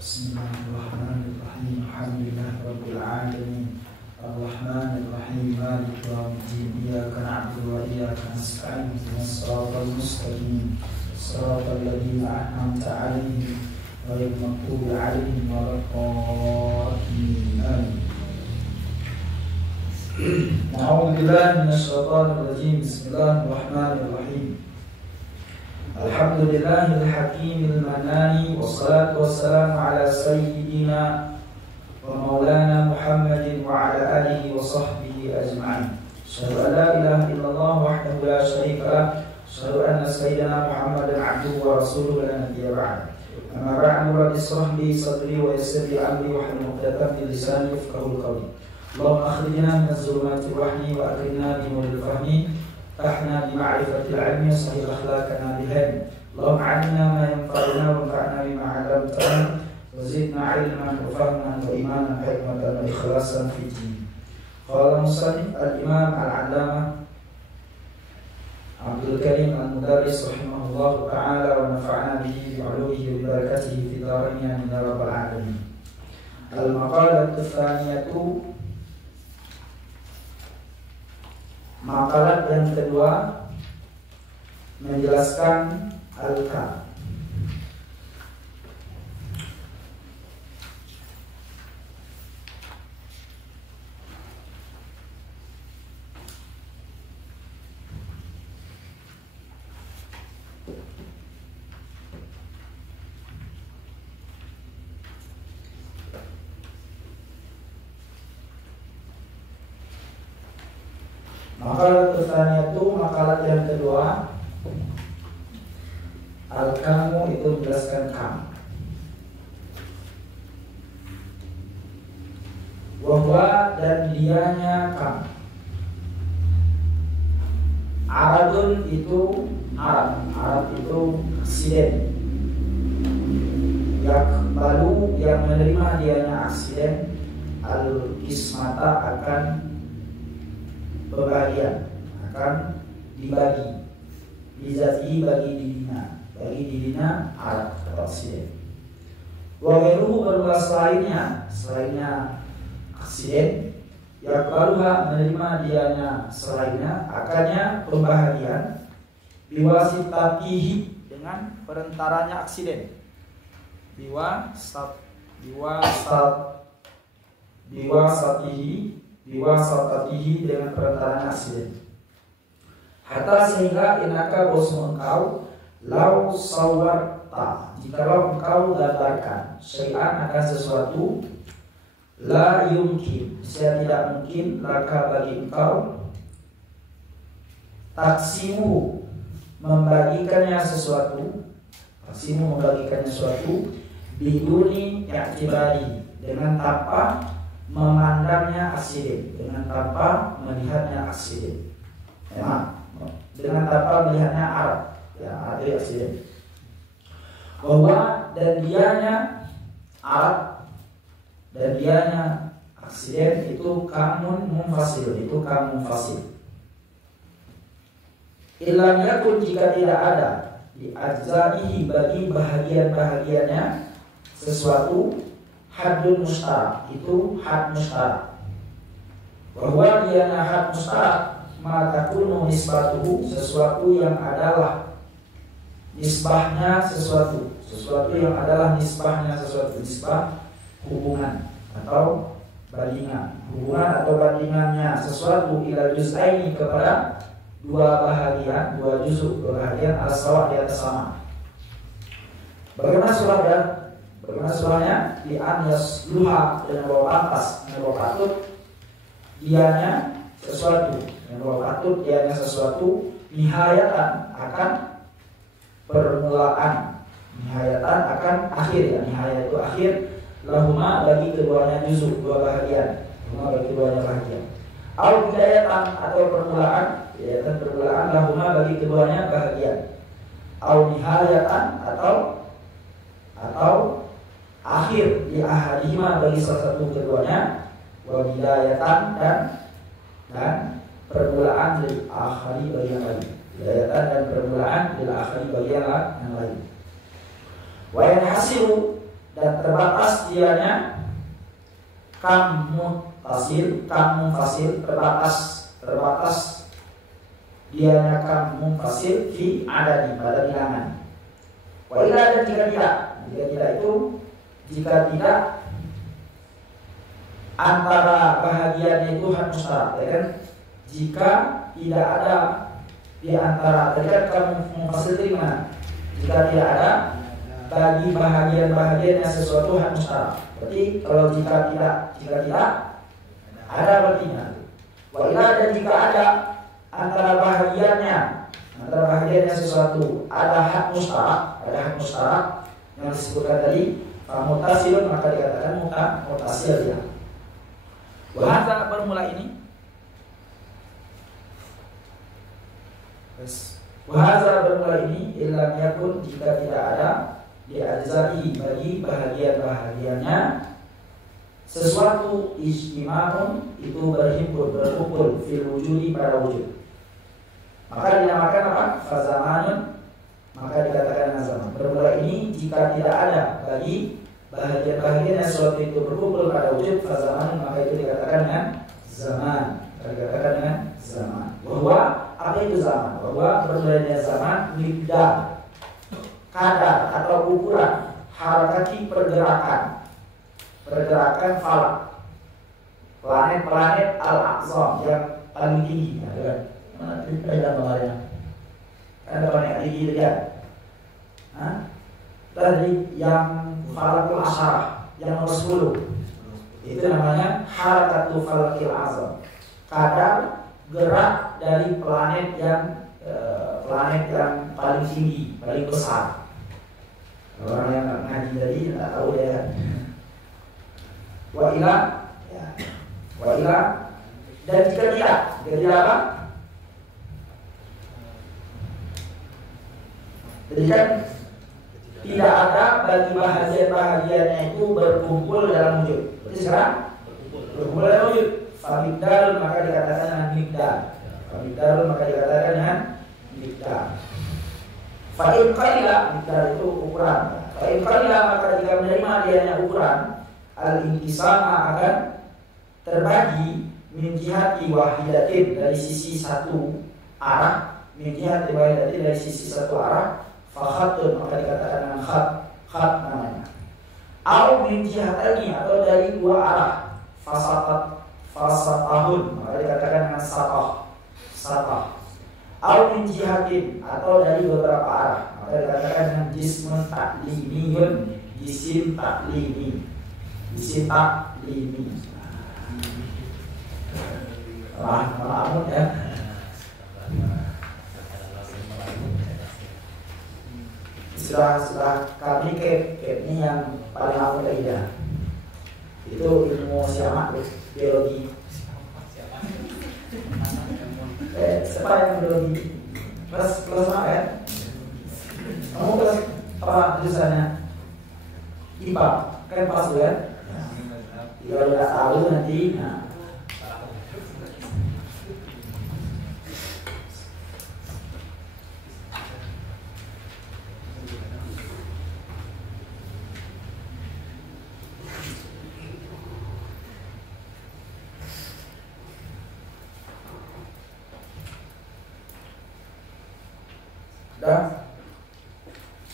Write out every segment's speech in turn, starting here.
Bismillahirrahmanirrahim. Alhamdulillahirabbil alamin. Arrahmanirrahim. Maliki yaumiddin. Iyyaka na'budu wa iyyaka nasta'in. Ihdinas siratal mustaqim. Siratal ladzina an'amta 'alaihim ghairil maghdubi 'alaihim waladdallin. Amin. A'udzu billahi minasy syaithanir rajim. Bismillahirrahmanirrahim. Alhamdulillahil hakimil manani wassalatu wassalamu ala sayyidina wa maulana Muhammadin wa ala alihi wa sahbihi ajma'in. Asyhadu an la ilaha illallah wahdahu la syarika lah. Asyhadu anna sayyidina Muhammadan 'abduhu wa rasuluhu la nabiyya ba'd. Amma ba'du, rabbi ishrah li sadri wa yassir li amri wahlul 'uqdatam min lisani yafqahu qawli. Allahumma akhrijna minadh dhulumati wahyi wa akrimna bi nuril fahmi. Ahna bi ma'rifatil 'ilmi sahih akhlaqana bihim. Allahumma 'allimna ma yanfa'una wanfa'na bima 'allamtana wa zidna 'ilman wa fahman wa imanan wa hikmatan wa ikhlasan fi din. Qala musannif al-imam al-'allamah Abdul Karim al-Mudarris rahimahullahu ta'ala wa nafa'ana bihi bi 'ulumihi wa bi barakatihi fi dharain ya rabbal 'alamin. Al-maqalatu tsaniyatu, makalah yang kedua menjelaskan al-kam. Makalah tsaniyah itu makalah yang kedua. Al-kamu itu menjelaskan kam. Wahwa dan dianya kam. Aradun itu Arab. Arab itu aksiden. Yakbalu yang menerima dianya aksiden. Al-kismata akan pembagian, akan dibagi. Bizati bagi dirinya, bagi dirinya Arab atau aksiden. Waweruhu berluas lainnya, selainnya aksiden. Yakbaluha menerima dianya selainnya, akannya pembahagian. Biwasitatihi dengan perentaranya aksiden. Biwasatatihi dengan perantaraan aksiden. Hatta sehingga inaka bosmu engkau lau sawarta, jikalau engkau gambarkan syai'an akan sesuatu, la yumkin, saya tidak mungkin, laka bagi engkau, taksimu membagikannya sesuatu, taksimu membagikannya sesuatu, biduni i'tibari dengan tanpa memandangnya aksiden, dengan tanpa melihatnya aksiden. Memang dengan tanpa melihatnya Arab, ya arti aksiden. Bahwa dan dianya Arab dan dianya aksiden itu kamun munfasil, itu kamun munfasil. Ilam yakun, jika tidak ada di ajzaihi bagi bahagian-bahagiannya sesuatu, hadun mustarak, itu had mustarak. Bahwa dianya had mustarak, maka takunu nisbatuhu, sesuatu yang adalah nisbahnya sesuatu, sesuatu yang adalah nisbahnya sesuatu, nisbah hubungan atau bandingan, hubungan atau bandingannya sesuatu ila juz'aini kepada dua bahagian, dua juz'u, dua bahagian al-sawa di atas sama. Bagaimana surahnya? Bagaimana surahnya? Di an yasluha, dengan bawa pantas, dengan bawa patut dianya sesuatu, dengan bawa patut dianya sesuatu, nihayatan akan permulaan, nihayatan akan akhir, ya nihayat itu akhir, lahuma bagi keduanya juz'u, dua bahagian, lahuma bagi keduanya bahagian. Au bidayatan atau permulaan, bidayatan permulaan, lahuma bagi keduanya bahagian. Au nihayatan atau akhir di ahadihima bagi salah satu keduanya, wa bidayatan dan permulaan dari akhari bagi yang lain, bidayatan dan permulaan dari akhari bagi yang lain. Wa yanhasiru dan terbatas dianya kam munfasil terbatas dianya kam munfasil fi adadi pada bilangan. Wa ila dan jika tidak itu jika tidak antara bahagiannya itu had mustarak, ya kan? Jika tidak ada di antara tadi kan kamu munfasil dari mana? Jika tidak ada bagi bahagian-bahagian yang sesuatu had mustarak. Berarti kalau jika tidak ada berarti wa ila dan jika ada antara bahagiannya sesuatu ada hak mustarak yang disebutkan tadi mutasilun, maka dikatakan mutasil ya. Wahada bermula ini ilam yakun jika tidak ada di ajza'i bagi bahagian-bahagiannya sesuatu ijtima'un itu berkumpul fil wujudi pada wujud, maka dinamakan apa? Fazamanun, maka dikatakan zaman. Bermula ini jika tidak ada bagi bahagian-bahagian yang sesuatu itu berkumpul pada wujud fazamanun, maka itu dikatakan dengan zaman. Bahwa apa itu zaman? Bahwa bermulanya zaman miqdar, kadar atau ukuran harakati pergerakan falak planet al-aqsam yang paling tinggi. Mana ada kemarin? Ada planet tinggi lihat. Tadi yang falakul asyarah yang nomor 10 itu namanya harakatul falakil azam, kadar gerak dari planet yang paling tinggi, paling besar. Orang yang nggak ngaji tadi nggak tahu ya. Wa ila dan jika tidak apa? Jadi kan tidak ada bagi bahagian-bahagiannya itu berkumpul dalam wujud. Berarti sekarang berkumpul dalam wujud. Famidal maka dikatakan dengan migdal. Fa'in qalila migdal itu ukuran. Fa'in qalila maka jika menerima dianya ukuran, al-inqisama akan terbagi min jihati wahidatin dari sisi satu arah, dari sisi satu arah, fakhatun maka dikatakan dengan khat namanya. Au min jihatani atau dari dua arah, fasatahun maka dikatakan dengan satah. Au min jihatin atau dari beberapa arah, maka dikatakan dengan jismun taklimiyun, jisim taklimi. Maaf ya. Istilah kami ini yang paling aku tidak. Itu ilmu siapa? Biologi. Siapa yang biologi? Kelas apa ya? Kamu kelas apa jurusannya? IPA. Kan pas tuh ya? Kalau nggak tahu nanti,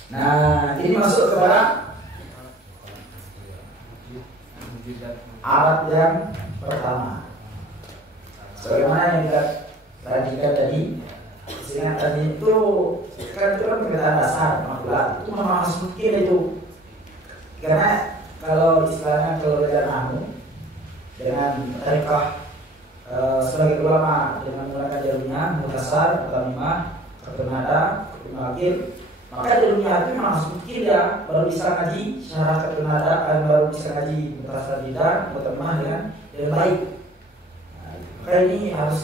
Nah, ini masuk kepada alat yang pertama. Sebagaimana yang kita perhatikan tadi, sehingga tadi itu kan perkataan dasar maklumat itu memang harus mungkin itu. Karena kalau istilahnya kalau belajar nahu dengan tarikah sebagai ulama dengan menggunakan jalurnya mutasar, mutamimah, ketenada, ketenagil, maka jalurnya itu memang harus mungkin ya, baru bisa ngaji syarat ketenada, baru bisa ngaji mutasar lidah, mutamimah dengan baik. Maka ini harus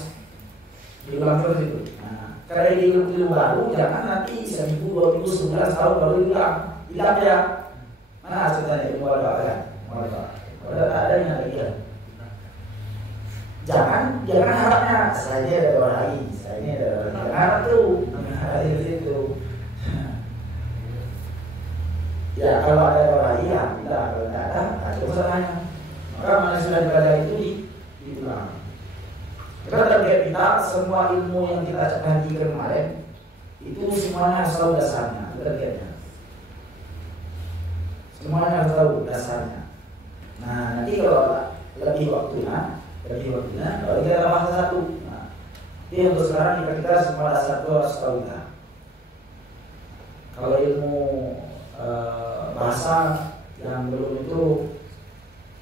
diulang terus itu. Karena di ilmu baru jangan nanti 1000, 2000, 11 tahun baru hilang ya. Mana ceritanya ilmu baru kan? Ada adanya lagi ya. Jangan harapnya saya ada orang lagi, jangan harap tuh itu. Ya kalau ada orang lagi ya semuanya harus tahu dasarnya. Kita lihat ya. Semuanya harus tahu dasarnya. Nah, nanti kalau lebih waktunya, kalau kita ada bahasa satu. Nah, jadi untuk sekarang kita semua dasar itu harus tahu ya. Kalau ilmu bahasa yang belum itu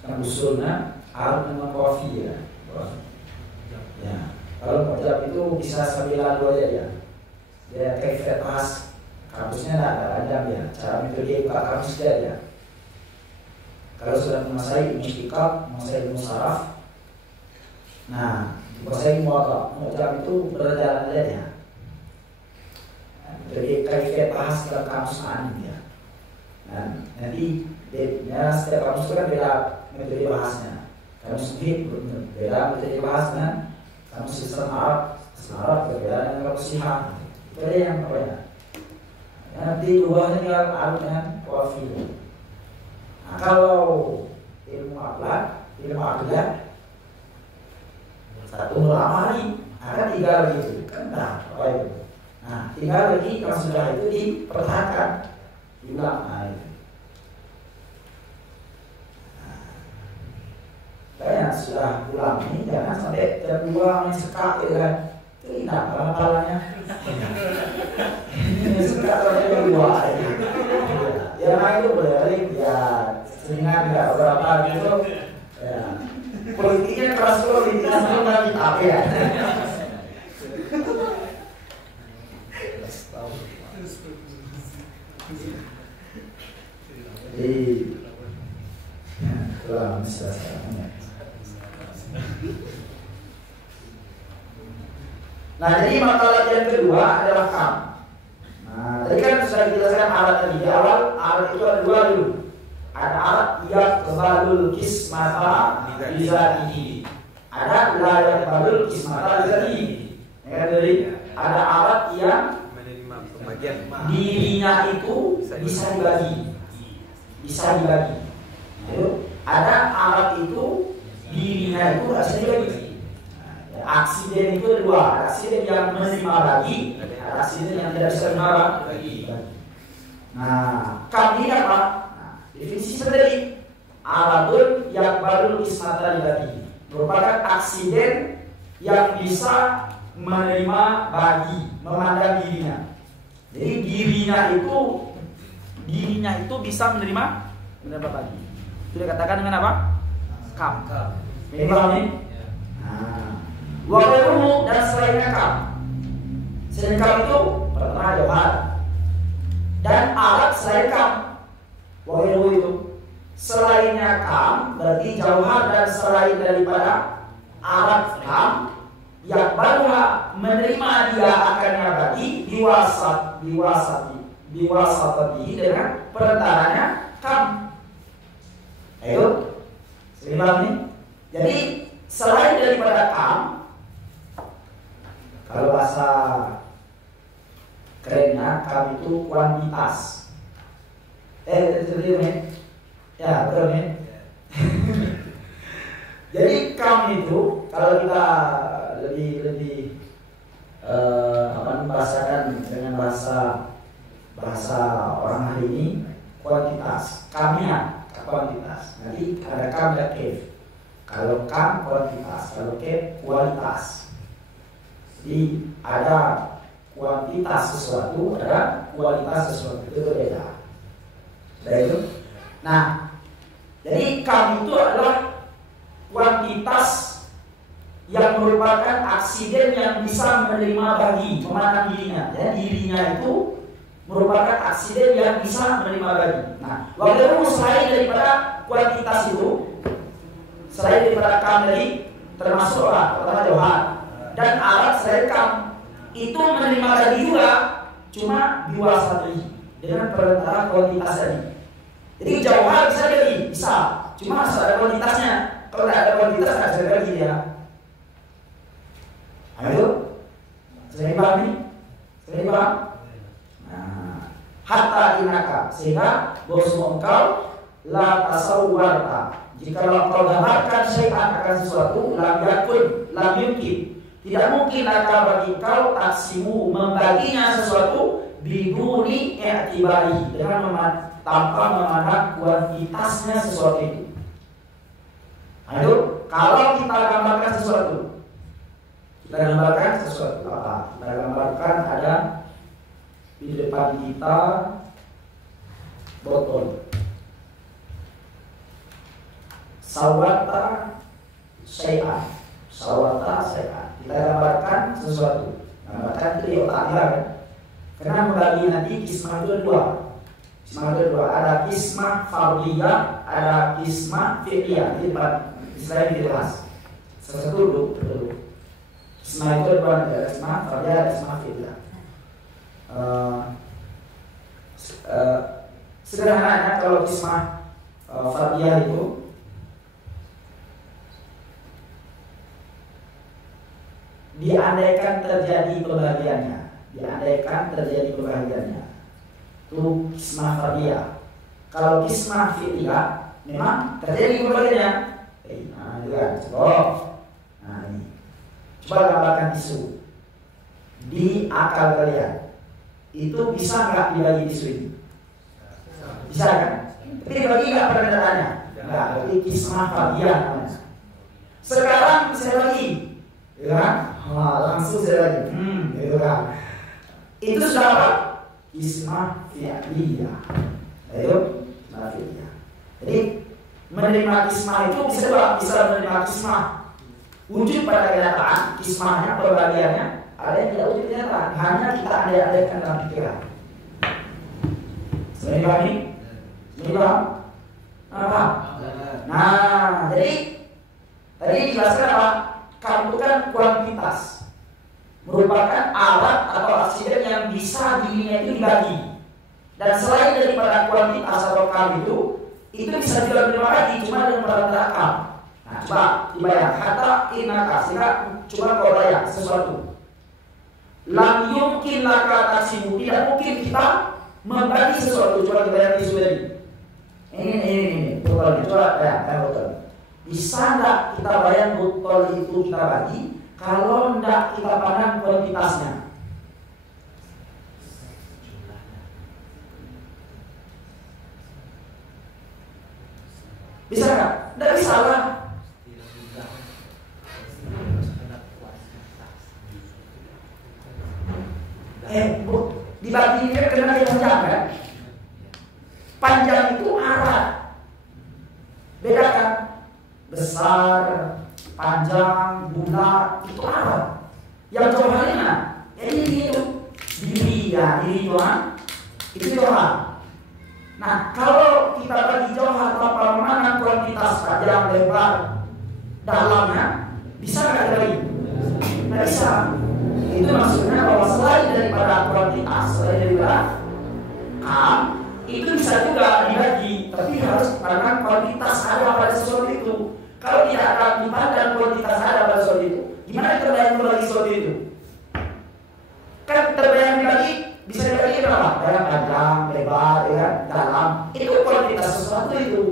yang usulnya harus dengan kofi ya. Ya. Kalau pojok itu bisa sambil lalu aja ya. Dia kayak bahas kamusnya ada panjang ya. Cara metode buka kamus dia ya. Kalau sudah menguasai istiqam, menguasai ilmu saraf, nah menguasai mu'jam itu berjalan aja ya. Jadi kayak bahas dalam kamus anim ya. Dan nanti setiap kamus itu kan beda metode bahasnya. Kamus muhit beda metode bahasnya. Kamus sistem Arab berbeda dengan kamus sihah. Itu aja yang ya. Nanti dua tinggal arab dengan wafi. Nah, kalau ilmu akhlak satu mulamari akan tinggal gitu kan itu. Nah, tinggal lagi kalau sudah itu dipertahankan diulang. Nah, itu. Kayaknya sudah pulang ini jangan sampai jam 2 main sekak gitu kan. Itu indah kepalanya. Ini sekak sampai jam 2 aja. Ya main itu boleh ya seringan nggak berapa gitu. Ya. Politiknya keras politiknya sama lagi apa ya. Jadi pulang sekarang. Nah, jadi makalah yang kedua adalah kam. Nah, tadi kan sudah dijelaskan alat tadi di awal. Alat itu ada dua dulu. Ada alat yang kebalul kismata bisa ini. Ada layar kebalul kismata bisa ini. Jadi ada alat yang dirinya itu bisa dibagi. Ada alat itu dirinya itu bisa dibagi. Aksiden itu ada dua, aksiden yang menerima bagi, ada aksiden yang tidak bisa menerima bagi. Nah, kami apa? Nah, definisi seperti alatun yang baru ismata dibagi merupakan aksiden yang bisa menerima bagi, memandang dirinya. Jadi dirinya itu bisa menerima bagi. Itu dikatakan dengan apa? Kam. Memang ini. Nah, waktu dan selainnya kam. Selain kam itu pertama jauhar dan alat selain kam. Waktu itu selainnya kam berarti jauhar dan selain daripada alat kam yang baru menerima dia akannya bagi diwasati dengan perantaranya kam. Ayo, seimbang nih. Jadi selain daripada kam, kalau bahasa kerennya kam itu kuantitas. Seperti ini, ya betul nih. Jadi kam itu kalau kita lebih membahasakan dengan bahasa orang hari ini kuantitas, kamnya kuantitas. Nanti ada kam dan kef. Kalau kam kuantitas, kalau kef kualitas. Jadi ada kuantitas sesuatu, ada kualitas sesuatu, itu berbeda. Itu. Nah, jadi kam itu adalah kuantitas yang merupakan aksiden yang bisa menerima bagi, memandang dirinya. Ya, dirinya itu merupakan aksiden yang bisa menerima bagi. Nah, waktu itu selain daripada kuantitas itu, selain daripada kam tadi, termasuk pertama jauhar dan alat selain kam itu menerima bagi juga, cuma diwasati dengan perantara kuantitas tadi. Jadi jauhar bisa jadi, bisa, cuma harus ada kuantitasnya. Kalau tidak ada kuantitas tidak bisa bagi dia. Ayo, seimbang nih, seimbang. Hatta inaka, sehingga bosmu engkau la tasawwarta, jika engkau gambarkan syai'an akan sesuatu, lam yakun, lam yumkin, tidak mungkin akan bagi engkau taksimu membaginya sesuatu biduni i'tibari, dengan tanpa memandang kuantitasnya sesuatu itu. Nah, itu kalau kita gambarkan sesuatu, apa? Kita gambarkan ada di depan kita botol. Sawata syai'an. Kita gambarkan sesuatu. Gambarkan itu di otak kita kan. Karena membagi nanti kismah itu dua. Ada kismah fardiyah, ada kismah fi'liyah. Jadi istilahnya dibahas. Satu dulu. Kismah itu dua, ada kismah fardiyah, ada kismah fi'liyah. Sederhananya kalau kismah fardiyah itu diandaikan terjadi pembagiannya, itu kismah fardiyah. Kalau kismah fi'liyah memang terjadi pembagiannya. Nah, itu kan. Nah, ini. Coba gambarkan tisu di akal kalian. Itu bisa nggak dibagi tisu ini? Bisa kan? Tapi dibagi nggak perbedaannya? Nggak. Berarti kismah fardiyah namanya. Sekarang saya bagi, ya kan? Langsung saya bagi. Gitu kan? Itu sudah apa? Kismah fi'liyah. Ayo, kismah fi'liyah. Jadi menerima kismah itu bisa menerima kismah wujud pada kenyataan, kismahnya, pembagiannya. Ada yang tidak wujud kenyataan, hanya kita ada-adakan dalam pikiran. Selain bagi, apa? Nah, jadi tadi dijelaskan apa? Kamu kan kuantitas, merupakan alat atau aksiden yang bisa dirinya itu dibagi. Dan selain daripada kuantitas atau kam itu bisa juga menerima lagi cuma dengan perantara kam. Nah, coba dibayang, kata inaka, sehingga cuma kau bayang sesuatu. Lam yumkin laka taksimu, tidak mungkin kita membagi sesuatu. Coba dibayang di sini. Ini botol, coba bayang botol. Bisa nggak kita bayang botol itu kita bagi kalau nggak kita pandang kuantitasnya? Bisa nggak? Nggak bisa lah. Dibagi ini karena dia panjang kan? Panjang itu arah. Bedakan besar, panjang, bulat itu arah. Yang jauhannya, ini itu diri ya, diri Tuhan itu Tuhan. Nah, kalau kita bagi jauhan tanpa memandang kuantitas panjang, lebar, dalamnya, bisa nggak dibagi? Nggak bisa. Itu maksudnya bahwa selain daripada kuantitas, selain daripada kam, itu bisa juga dibagi, tapi harus pandang kuantitas ada pada sesuatu itu. Kalau tidak akan dipandang kuantitas ada pada sesuatu itu, gimana terbayang membagi sesuatu itu? Kan terbayang dibagi, bisa dibagi berapa? Dalam panjang, lebar, ya, dalam. Itu kuantitas sesuatu itu,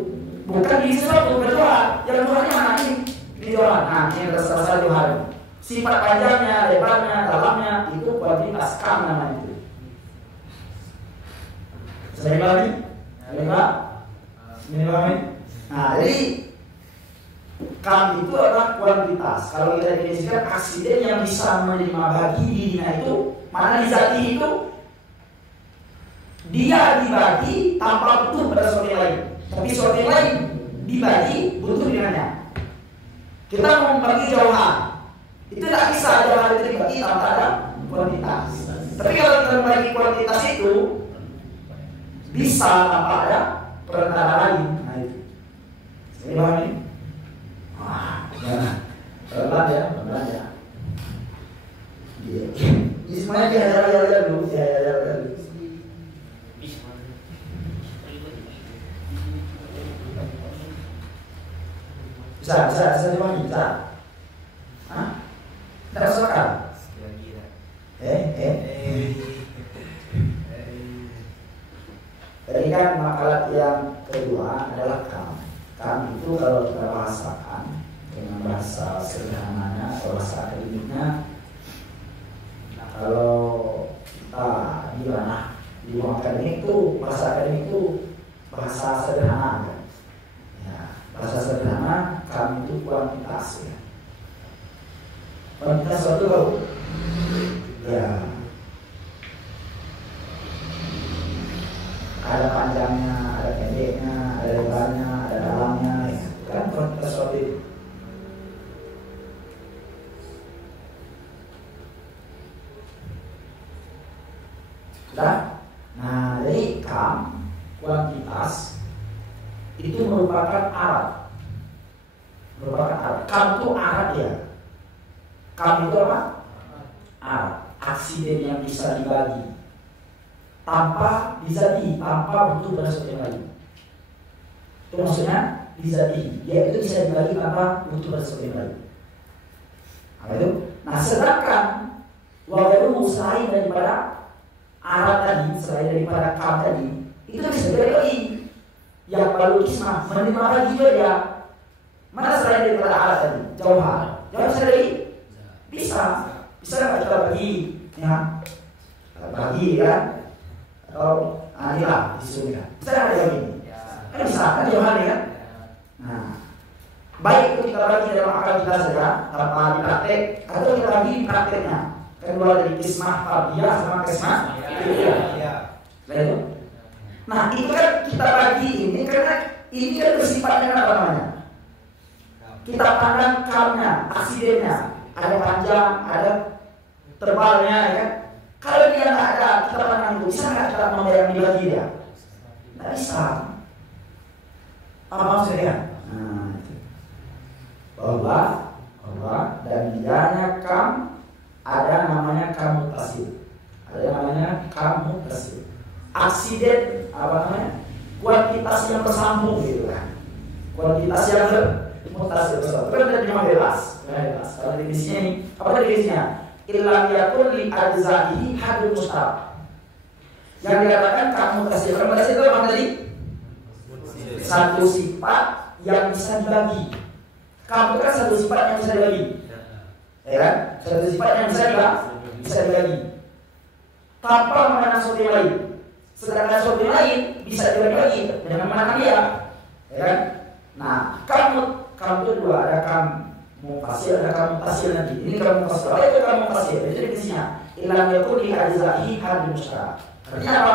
bukan di sesuatu kedua. Yang Tuhannya mana ini? Di Tuhan. Nah, ini rasa-rasa Tuhan. Sifat panjangnya, lebarnya, dalamnya itu kuantitas kam namanya itu. Saya lagi, Nah, jadi kam itu adalah kuantitas. Kalau kita definisikan aksiden yang bisa menerima bagi dirinya itu, mana di zati itu dia dibagi tanpa butuh pada sesuatu yang lain, tapi sesuatu yang lain dibagi butuh dengannya. Kita mau membagi jauhan, itu tidak bisa jauhan itu dibagi tanpa ada kuantitas. Tapi kalau kita membagi kuantitas itu bisa tanpa ada perantara lain. Nah itu. Saya paham ini? Pelan ya. Ini semuanya diajar dulu. Bisa dimana? Bisa. Hah? Tidak masuk akal? Jadi kan makalah yang kedua adalah kam. Kam itu kalau kita bahasakan dengan bahasa sederhananya atau bahasa akademiknya, kalau kita di ranah akademik itu, bahasa akademik itu bahasa sederhana kan? Ya, bahasa sederhana kam itu kuantitas ya. Kuantitas suatu tahu? Ya, ada panjangnya, ada pendeknya, ada lebarnya, ada dalamnya, ya. Kan kuantitas suatu itu. Sudah? Nah, jadi kam kuantitas itu merupakan alat. Kam itu alat ya. Kam itu apa? Alat. Aksiden yang bisa dibagi tanpa butuh pada sesuatu yang lain. Itu maksudnya bisa dia itu bisa dibagi tanpa butuh pada sesuatu yang lain. Apa itu? Nah, sedangkan wawaru selain daripada alat tadi, selain daripada kam tadi, itu bisa dibagi. Yang baru kismah menerima lagi juga dia. Mana selain daripada alat tadi? Jauhar bisa dari? Bisa nggak kita bagi? Ya, bagi kan? Atau inilah disuruh kan? Bisa nggak ada begini? Kan bisa kan jauhar kan? Nah, baik itu kita bagi dalam akal kita saja tanpa dipraktek, atau kita bagi di prakteknya. Kedua dari kismah fardiyah sama kismah ilmiah. Lalu, nah itu kan kita bagi ini karena ini kan bersifatnya apa namanya? Kita pandang kamnya, aksidennya, ada panjang, ada tebalnya, ya kan? Kalau dia nggak ada, kita pandang itu bisa nggak kita membayang dibagi dia? Nggak bisa. Apa maksudnya? Nah, itu. Bahwa dan dianya kam ada namanya kam mutasil. Ada namanya kam mutasil. Aksiden apa namanya? Kuantitas yang bersambung gitu kan. Kuantitas yang mutasil bersambung. Itu kan ada 15. Kalau definisinya ini, apa definisinya? Illam yakun li ajza'ihi hadun mustarak. Yang dikatakan kam mutasil. Kam mutasil itu apa tadi? Satu sifat yang bisa dibagi. Kam itu kan satu sifat yang bisa dibagi. Ya kan? Satu sifat yang bisa dibagi tanpa mengenal sesuatu yang lain. Sedangkan sesuatu yang lain bisa dibagi dengan mengenal dia, ya kan? Nah, kamu itu dua, ada kamu mufasil, ada kamu mutasil nanti. Ini kamu mufasil. Apa itu kamu mufasil? Itu definisinya. Illam yakun li ajza'ihi hadun mustarak. Artinya apa?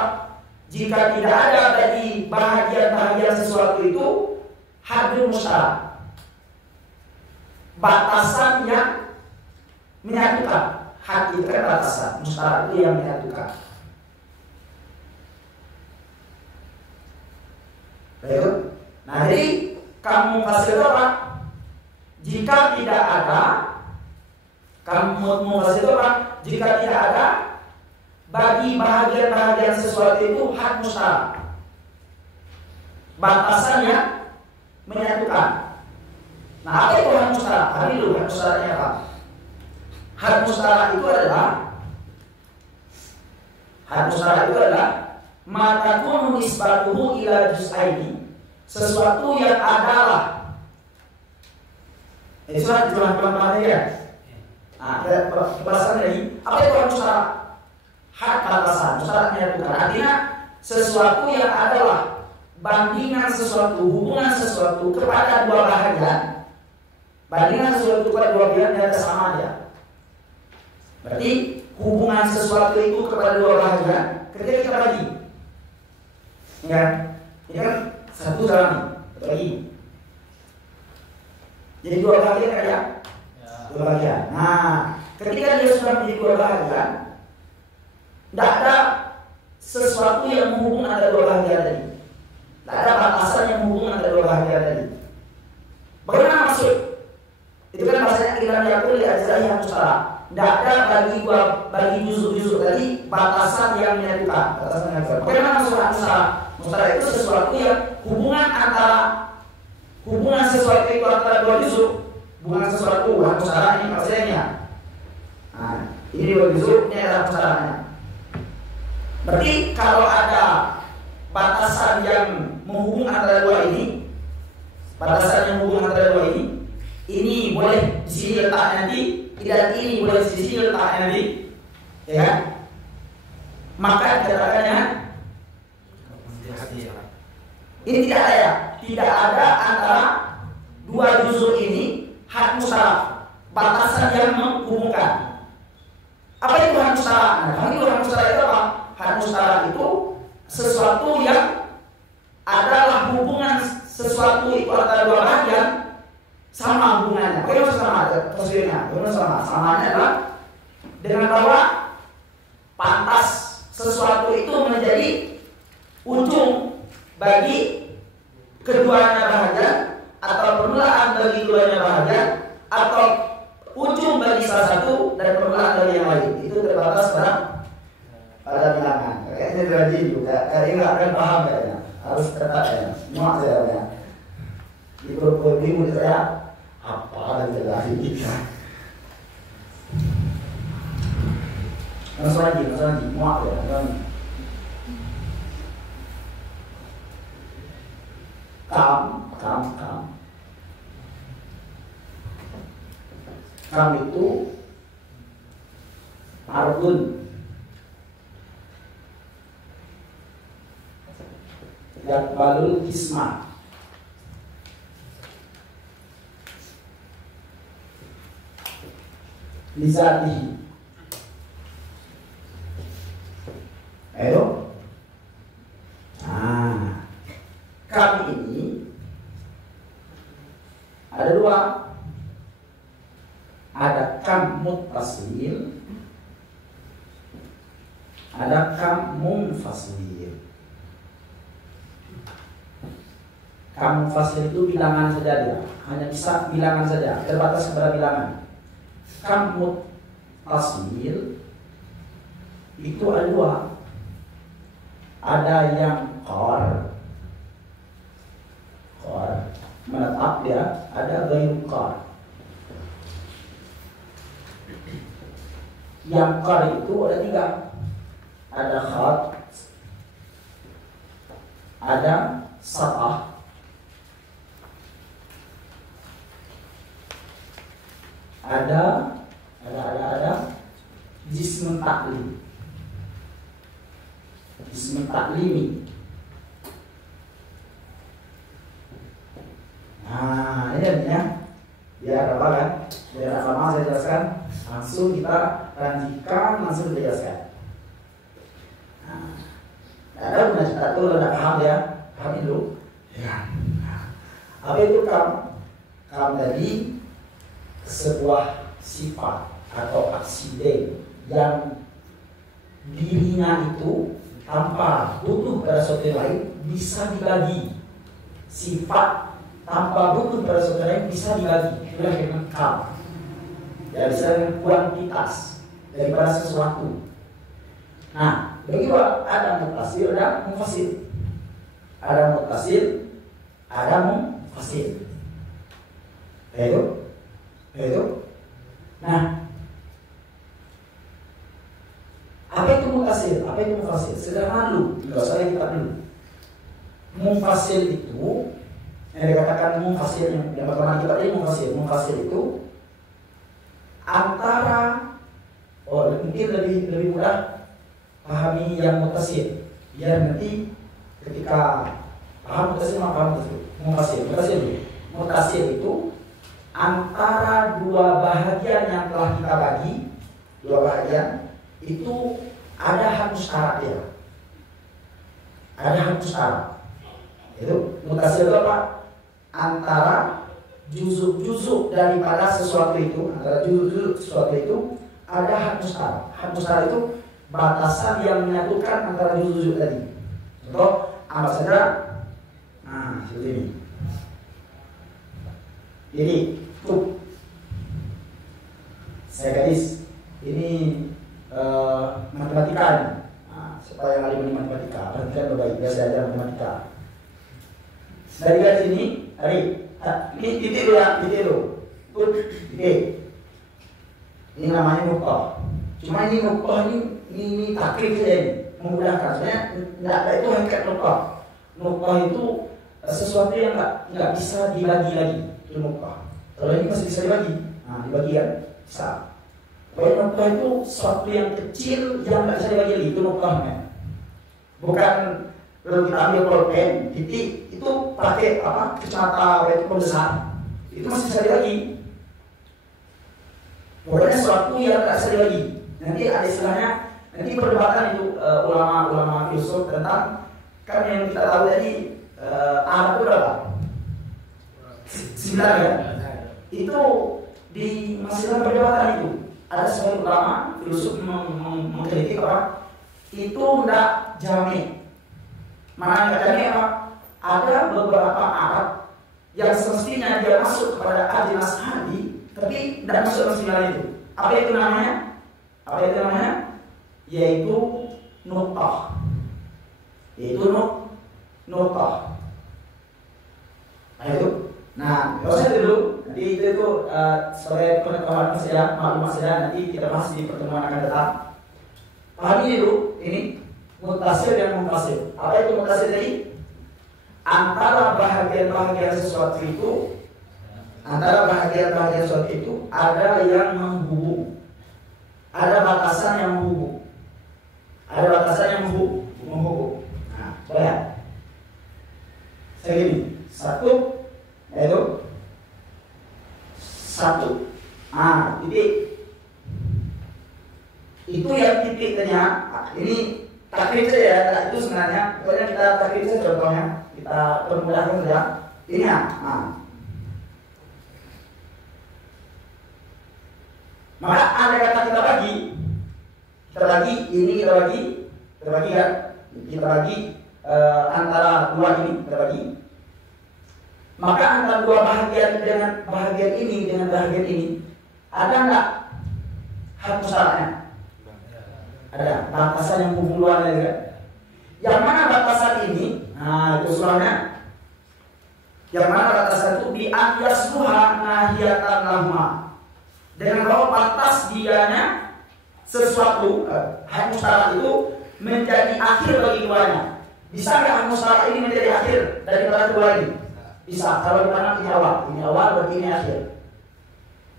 Jika tidak ada dari bahagian-bahagian sesuatu itu hadun mustarak, batasan yang menyatukan. Had itu kan batasan, mustarak itu yang menyatukan. Baik. Nah, jadi kamu fasil apa? Jika tidak ada kamu fasil apa? Jika tidak ada bagi bahagian-bahagian sesuatu itu had mustarak, batasan yang menyatukan. Nah, apa itu had mustarak? Hari dulu had mustaraknya apa? Had mustarak itu adalah matakunu nisbatuhu ila juz'aini, sesuatu yang adalah surat teman-teman ya. Nah, pembahasan dari apa itu had mustarak? Had batasan, mustaraknya itu artinya sesuatu yang adalah bandingan sesuatu, hubungan sesuatu kepada dua bahagian. Bandingan sesuatu kepada dua bahagian yang sama aja. Berarti hubungan sesuatu itu kepada dua bahagian ketika kita bagi, ya, ini kan satu dalam bagi. Jadi dua bahagian kan ya? Dua bahagian. Nah, ketika dia sudah menjadi dua bahagian, tidak ada sesuatu yang menghubung antara dua bahagian tadi. Tidak ada batasan yang menghubung antara dua bahagian tadi. Bagaimana maksud? Itu kan bahasanya illam yakun li ajza'ihi hadun mustarak. Tidak ada bagi juzuk-juzuk tadi batasan yang menyatukan. Bagaimana mustarak itu sesuatu yang hubungan sesuatu itu antara dua juzuk, hubungan sesuatu mustarak ini maksudnya. Nah, ini dua juzuk, ini adalah mustaraknya. Berarti kalau ada batasan yang menghubung antara dua ini, ini boleh di sini letak nanti. Dan ini boleh di sini letaknya nanti, ya kan? Maka dikatakannya Ini tidak ada ya, tidak ada antara dua juzuk ini had musyarak, batasan yang menghubungkan. Apa itu had musyarak? Nah, had musyarak itu apa? Had musyarak itu sesuatu yang adalah hubungan sesuatu itu antara dua bagian sama hubungannya. Bagaimana sama taswirnya? Bagaimana sama? Samanya adalah dengan bahwa pantas sesuatu itu menjadi ujung bagi keduanya bahagian, atau permulaan bagi keduanya bahagian, atau ujung bagi salah satu dan permulaan dari yang lain. Itu terbatas pada bilangan. Kayaknya rajin juga. Kayaknya nggak akan paham kayaknya. Harus tetap ya. Muak saya ya. Di bingung saya apa dan jelas kita. Langsung lagi, muak ya. Kam itu arbun, yakbalul kismah. Lizatihi. Ayo. Kami ini ada dua. Ada kam muttasil, ada kam munfasil. Kam munfasil itu bilangan saja dia, hanya bisa bilangan saja, terbatas kepada bilangan. Kam muttasil itu ada dua. Ada yang qar menetap dia, ada ghairu qar. Yang qar itu ada tiga. Ada khat, ada satah, ada jismun taklim. Jismun taklimi. Nah, ini artinya biar apa kan? Biar lama saya jelaskan. Langsung kita lanjutkan, langsung kita jelaskan. Ada punya satu ada paham ya, paham dulu. Ya. Apa itu kam? Kam tadi sebuah sifat atau aksiden yang dirinya itu tanpa butuh pada sesuatu yang lain bisa dibagi. Sifat tanpa butuh pada sesuatu yang lain bisa dibagi. Itulah yang kam. Ya, bisa dengan kuantitas daripada sesuatu. Nah, begitu ada mutasil, ada munfasil. Ada mutasil, ada munfasil. Itu. Nah, apa itu mutasil? Apa itu munfasil? Sederhana dulu, enggak usah kita dulu. Munfasil itu yang dikatakan munfasil yang bagaimana kita ini munfasil itu antara mungkin lebih mudah pahami yang mutasil, biar nanti ketika paham mutasil maka mutasil itu antara dua bahagian yang telah kita bagi, dua bahagian itu ada hak musyarak ya, ada hak musyarak. Itu mutasil itu apa? Antara juzuk-juzuk daripada sesuatu itu, antara juzuk-juzuk sesuatu itu ada hak musyarak. Hak musyarak itu batasan yang menyatukan antara juzuk-juzuk tadi. Contoh, ambil saja, seperti ini. Ini tuh, saya garis, ini matematika ini. Siapa yang ahli matematika, perhatikan baik, biasa aja matematika. Dari garis ini, ini titik dulu ya, titik dulu. Ini namanya nuqtah. Cuma ini nuqtah ini takrif saja ini, memudahkan. Sebenarnya tidak ada itu hakikat nuqtah. Nuqtah itu sesuatu yang nggak bisa dibagi lagi. Itu nuqtah. Kalau ini masih bisa dibagi, dibagi ya bisa. Pokoknya nuqtah itu sesuatu yang kecil yang nggak bisa dibagi lagi. Itu nuqtahnya. Bukan kalau kita ambil pulpen, titik itu itu pakai apa? Kacamata itu pembesar. Itu masih bisa dibagi. Pokoknya sesuatu yang tidak bisa dibagi. Nanti ada istilahnya, nanti perdebatan itu ulama-ulama filsuf tentang kan yang kita tahu tadi Arab itu berapa? 9 ya. Itu di masih dalam perdebatan itu ada sebagian ulama filsuf mengkritik apa? Itu tidak jamin. Mana nggak jamin apa? Ada beberapa Arab yang semestinya dia masuk kepada ajnas hadi, tapi tidak masuk dalam 9 itu. Apa itu namanya? Apa itu namanya? Yaitu nuqtah. Yaitu nuqtah. Itu. Nah, kalau saya dulu, nanti itu sebagai pengetahuan saja, maklumat saja, nanti kita bahas di pertemuan akan datang. Pahami dulu ini mutasir dan munfasil. Apa itu mutasir tadi? Antara bahagian-bahagian sesuatu itu, ada yang menghubung, ada batasan yang menghubung, menghubung. Nah, lihat. Saya gini, satu. Titik. Itu yang titiknya. Ini takrib saja ya, itu sebenarnya. Pokoknya kita takrib saja contohnya. Kita permudahkan saja. Ini ya. Maka andai kata kita bagi kan? Kita bagi antara dua ini kita bagi. Maka antara dua bahagian dengan bahagian ini ada enggak hak musyawarahnya? Ada batasan yang hubungan kan? Yang mana batasan ini? Nah, itu usulannya. Yang mana batasan itu di asyasluha nahiyatan lahma. Dengan bahwa batas dianya sesuatu hak musyawarah itu menjadi akhir bagi keduanya. Bisa nggak hak musyawarah ini menjadi akhir daripada kedua ini? Bisa, kalau dimana ini awal berarti ini akhir.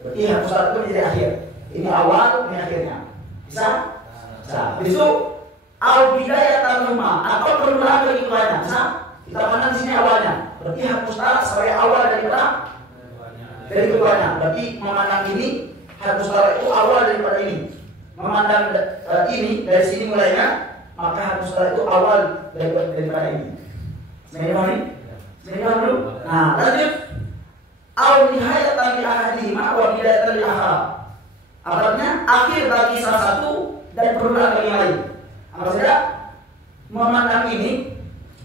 Berarti hak musyawarah itu menjadi akhir. Ini awal, ini akhirnya. Bisa? Bisa. Besok al-bidayatan luma atau permulaan bagi keduanya. Bisa? Kita pandang di sini awalnya. Berarti hak musyawarah sebagai awal dari keduanya. Berarti memandang ini hak musyawarah itu awal daripada ini. Memandang ini dari sini mulainya, maka hak musyawarah itu awal daripada ini. Sebenarnya dulu. Nah, lanjut. Al-nihayatan li ahadihima wa bidayatan li akhar. Artinya akhir bagi salah satu dan permulaan bagi yang lain. Maksudnya memandang ini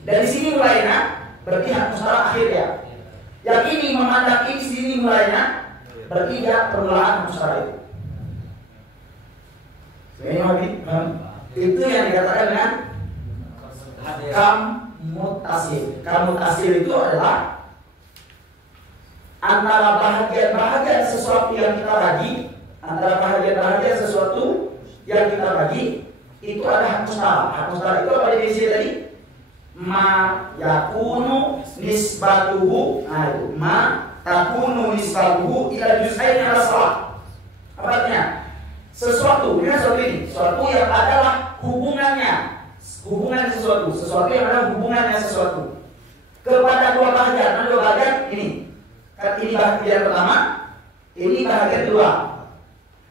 dari sini mulainya berarti hak musyawarah akhir ya. Yang ini memandang ini sini mulainya berarti dia permulaan hak musyawarah itu. Itu yang dikatakan dengan Kamutasil itu adalah antara bahagian sesuatu yang kita bagi, itu ada hak musyawarah. Hak musyawarah itu apa definisi tadi? Ma yakunu nisbatuhu. Nah, itu ma takunu nisbatuhu ila juz'ain ala salah. Apa artinya? Sesuatu yang adalah hubungan sesuatu yang ada hubungannya sesuatu kepada dua bahagian ini. Kan ini bahagian pertama, ini bahagian kedua.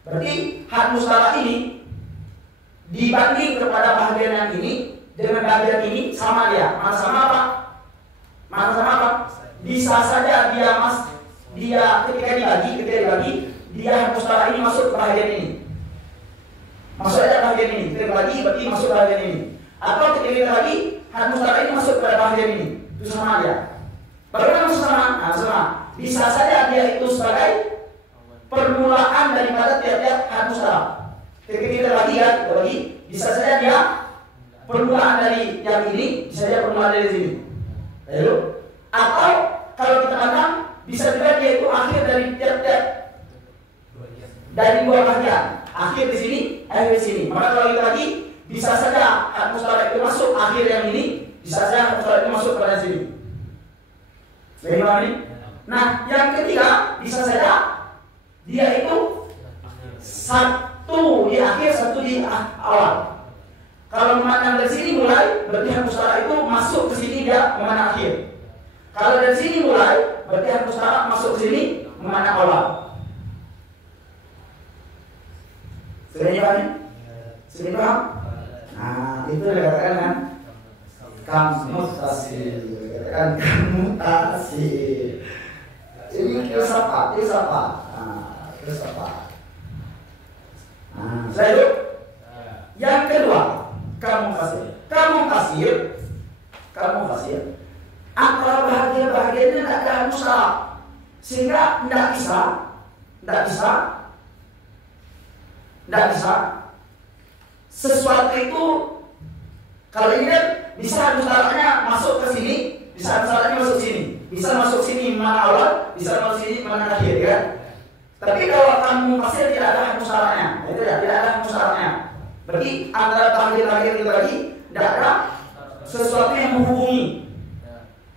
Berarti hak musyawarah ini dibanding kepada bahagian yang ini dengan bahagian ini sama dia. Mana sama apa? Bisa saja dia ketika dibagi dia hak musyawarah ini masuk ke bahagian ini. Masuk aja bahagian ini. Kita bagi berarti masuk bahagian ini. Atau ketika kita bagi hak musyawarah ini masuk pada bahagian ini. Itu sama dia. Bagaimana sama? Sama. Bisa saja dia itu sebagai permulaan daripada tiap-tiap hak musyawarah. Ketika kita bagi, bisa saja dia permulaan dari yang ini, bisa saja permulaan dari sini. Lalu, atau kalau kita pandang bisa juga dia itu akhir dari tiap-tiap dari dua bahagian. Akhir di sini, akhir di sini. Maka kalau kita bagi, bisa saja hak musyawarah itu masuk akhir yang ini, bisa saja hak musyawarah itu masuk pada sini. Bagaimana ini? Nah, yang ketiga bisa saja dia itu satu di akhir, satu di awal. Kalau memandang dari sini mulai, berarti hak musyawarah itu masuk ke sini dia memandang akhir. Kalau dari sini mulai, berarti hak mustahak masuk sini mana awal. Sudah dipahami? Sudah paham? Nah, itu dikatakan kan kamutasil. Dikatakan kamutasil. Ini filsafat. Nah, filsafat. Nah, setelah itu yang kedua, kamu kasir. Antara bahagia itu tidak ada mustahak, sehingga tidak bisa sesuatu itu. Kalau ini kan bisa mustahaknya masuk ke sini, bisa mustahaknya masuk sini, bisa masuk sini mana awal, bisa masuk sini mana akhir, kan? Tapi kalau kamu kasir tidak ada mustahaknya, itu ya, tidak ada mustahaknya. Berarti antara bahagia itu tadi tidak ada sesuatu yang menghubungi.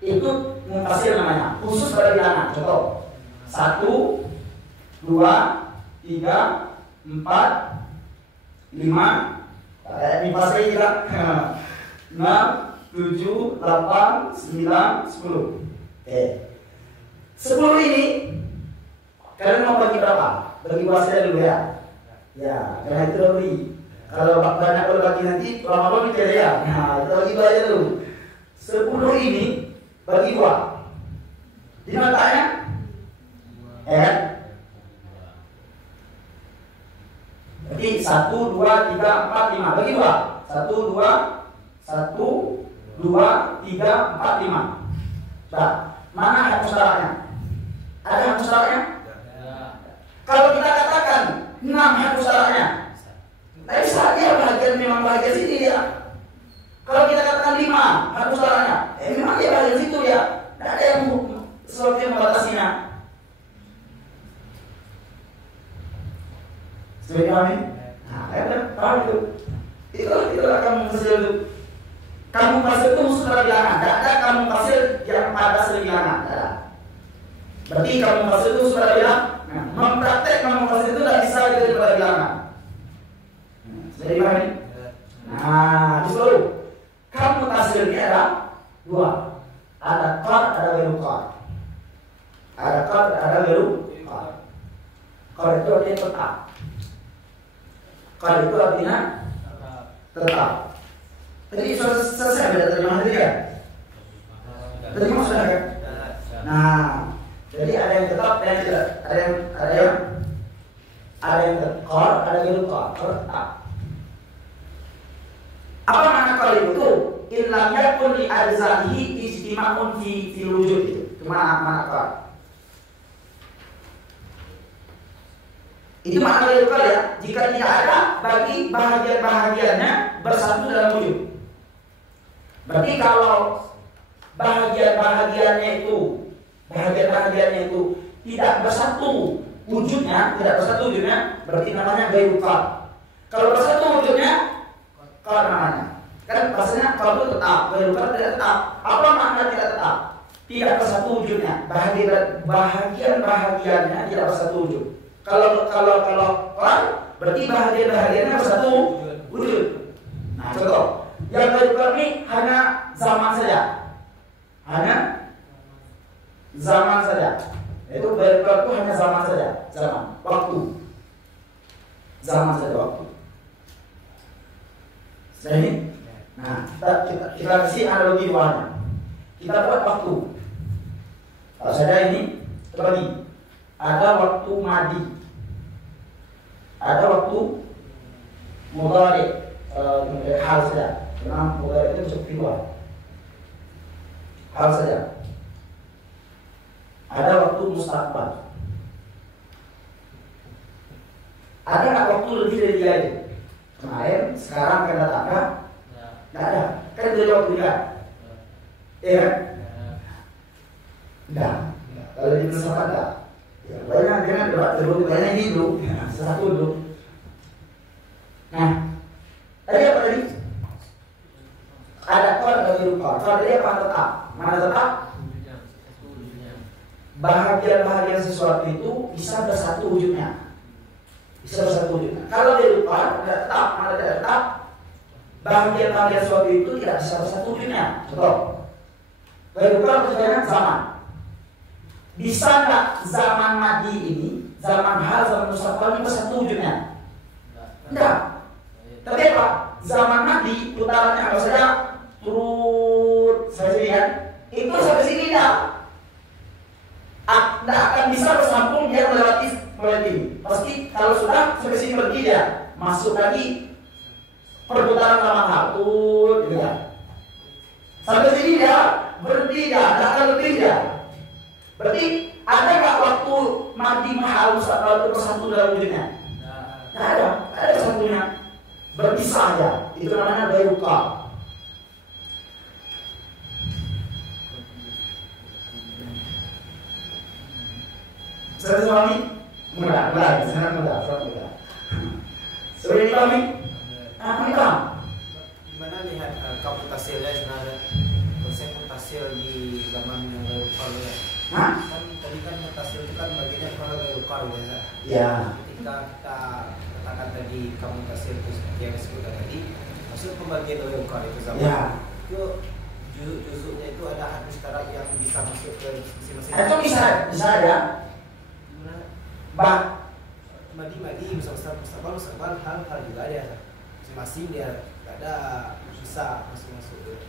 Itu mutasil namanya, khusus pada bilangan. Contoh 1, 2, 3, 4, 5. Ini pasti kita 6, 7, 8, 9, 10. 10 ini kalian mau bagi berapa? Bagi wasilnya dulu ya. Ya, karena itu lebih. Kalau banyak bagi nanti lama-lama mikir ya. Nah, kita bagi 2 aja dulu. 10 ini bagi 2. Di matanya Jadi 1, 2, 3, 4, 5 bagi 2. 1, 2, 3, 4, 5. Nah, mana hak musyarakatnya? Ada hak musyarakatnya? Kalau kita katakan 6 hak musyarakatnya, tapi saat dia bahagia, memang bahagia sini dia. Kalau kita katakan 5 hak musyarakatnya, memang dia bahagia situ ya. Tidak ada yang sesuatu yang membatasinya. Sudah dipahami? Nah, paham itu. Itulah kamu hasil itu. Kamu hasil itu musuh pada bilangan. Tidak ada kamu hasil yang pada bilangan. Tidak ada. Berarti kamu hasil itu sudah bilang. Nah, mempraktek kamu hasil itu tidak bisa jadi pada bilangan. Sudah dipahami? Nah, disuruh. Kamu hasil ini ada 2. Ada qad, ada ghairu qad. Ada qad, ada ghairu qad. Qad itu artinya tetap. Qad itu artinya tetap. Jadi selesai beda terjemahan tadi kan? Terjemah sudah kan? Nah, jadi ada yang tetap, ada yang tidak. Ada yang qad, ada yang ghairu qad. Tetap. Apa makna qad itu? Illam yakun li ajzaihi ijtima'un fi wujud itu. Mana qad? Itu makna ghairu qad ya. Jika tidak ada bagi bahagian-bahagiannya bersatu dalam wujud. Berarti kalau bahagian-bahagiannya itu tidak bersatu wujudnya, berarti namanya ghairu qad. Kalau bersatu wujudnya, qad namanya. Kan bahasanya kalau itu tetap, ghairu qad tidak tetap. Apa makna tidak tetap? Tidak bersatu wujudnya. Bahagian-bahagiannya tidak bersatu wujud. Kalau qad berarti bahagian-bahagiannya bersatu wujud. Nah, contoh yang ghairu qad ini hanya zaman saja. Itu ghairu qad itu hanya zaman saja, waktu. Zaman saja waktu. Nah ini. Nah, kita kasih analogi duanya. Kita buat waktu. Kalau saja ini terbagi. Ada waktu madi. Ada waktu mudhari. Hal saja. Karena mudhari itu masuk kedua. Hal saja. Ada waktu mustaqbal. Ada nggak waktu lebih dari dia itu? Kemarin, sekarang akan datang kan? Nggak ada. Kan dari waktu dia. Iya kan? Enggak. Kalau di filsafat enggak. Ya, banyak jangan debat dulu, banyak ini dulu. Satu dulu. Nah, tadi apa tadi? Ada qad, ada ghairu qad. Qad tadi apa tetap? Mana tetap? Bahagian-bahagian sesuatu itu bisa bersatu wujudnya. Kalau ghairu qad tidak tetap, mana tidak tetap, bahagian-bahagian sesuatu itu tidak bisa bersatu wujudnya. Contoh, Ghairul ukar sesuai dengan zaman. Bisa nggak zaman madi ini, zaman hal, zaman mustaqbal ini bersatu wujudnya? Enggak. Tapi apa? Zaman madi putarannya kalau saja turut saya lihat itu sampai sini enggak. Tidak akan bisa bersambung dia melewati ini. Pasti kalau sudah sampai sini berhenti dia masuk lagi perputaran zaman hal gitu ya. Sampai sini dia berhenti dia, tidak akan lebih dia. Berarti ada nggak waktu mati mahal mustaqbal itu bersatu dalam wujudnya? Tidak ada bersatunya, berpisah aja. Itu namanya ghairul ukar. Saya suami mudah, sangat mudah. Sudah dipahami? Nikah. Gimana lihat komputasilnya sebenarnya? Konsep komputasil di zaman yang ghairul ukar ya? Hah? Kan tadi kan mutasil itu kan bagiannya kalau ghairul ukar biasa. Ya. Ketika kita katakan tadi komputasil itu seperti yang disebutkan tadi, maksud pembagian ghairul ukar itu zaman. Ya. Itu juzuknya itu ada hak mustarak yang bisa masuk ke masing-masing. Itu bisa ya. Bang, madi mustaqbal hal juga ada masing-masing dia nggak ada bisa masuk masuk.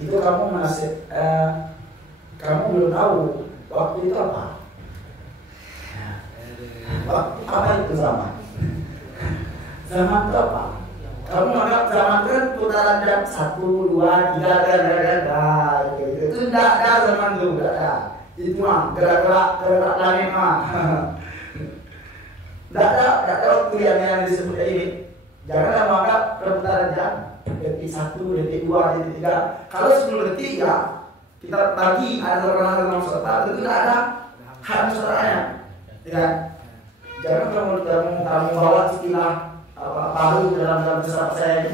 Itu kamu belum tahu waktu itu apa? Apa itu zaman? Zaman itu apa? Kamu menganggap zaman itu kan putaran jam 1, 2, 3 gitu. Itu tidak ada zaman itu, tidak ada. Itu mah gerak-gerak langit mah. Tidak ada waktu yang disebut ini. Jangan kamu anggap perputaran jam detik 1, detik 2, detik 3. Kalau 10 detik ya kita bagi ada orang serta itu tidak ada hak mustaraknya. Ya. Jangan kamu bawa istilah baru dalam besar saya.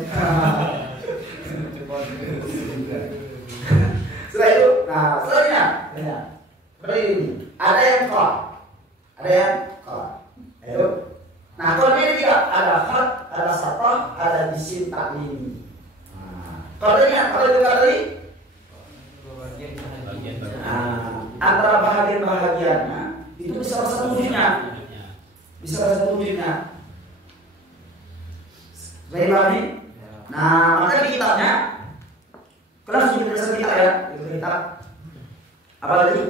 Setelah itu, selanjutnya seperti ini. Ada yang kol, Ayo. Nah, kalau ini juga ada khat, ada satah, ada disin taklimi. Kalau itu tadi antara bahagian-bahagiannya itu bisa bersatu wujudnya. Baik ini. Nah, maka di kitabnya kelas juga kita ya, itu kitab apa tadi?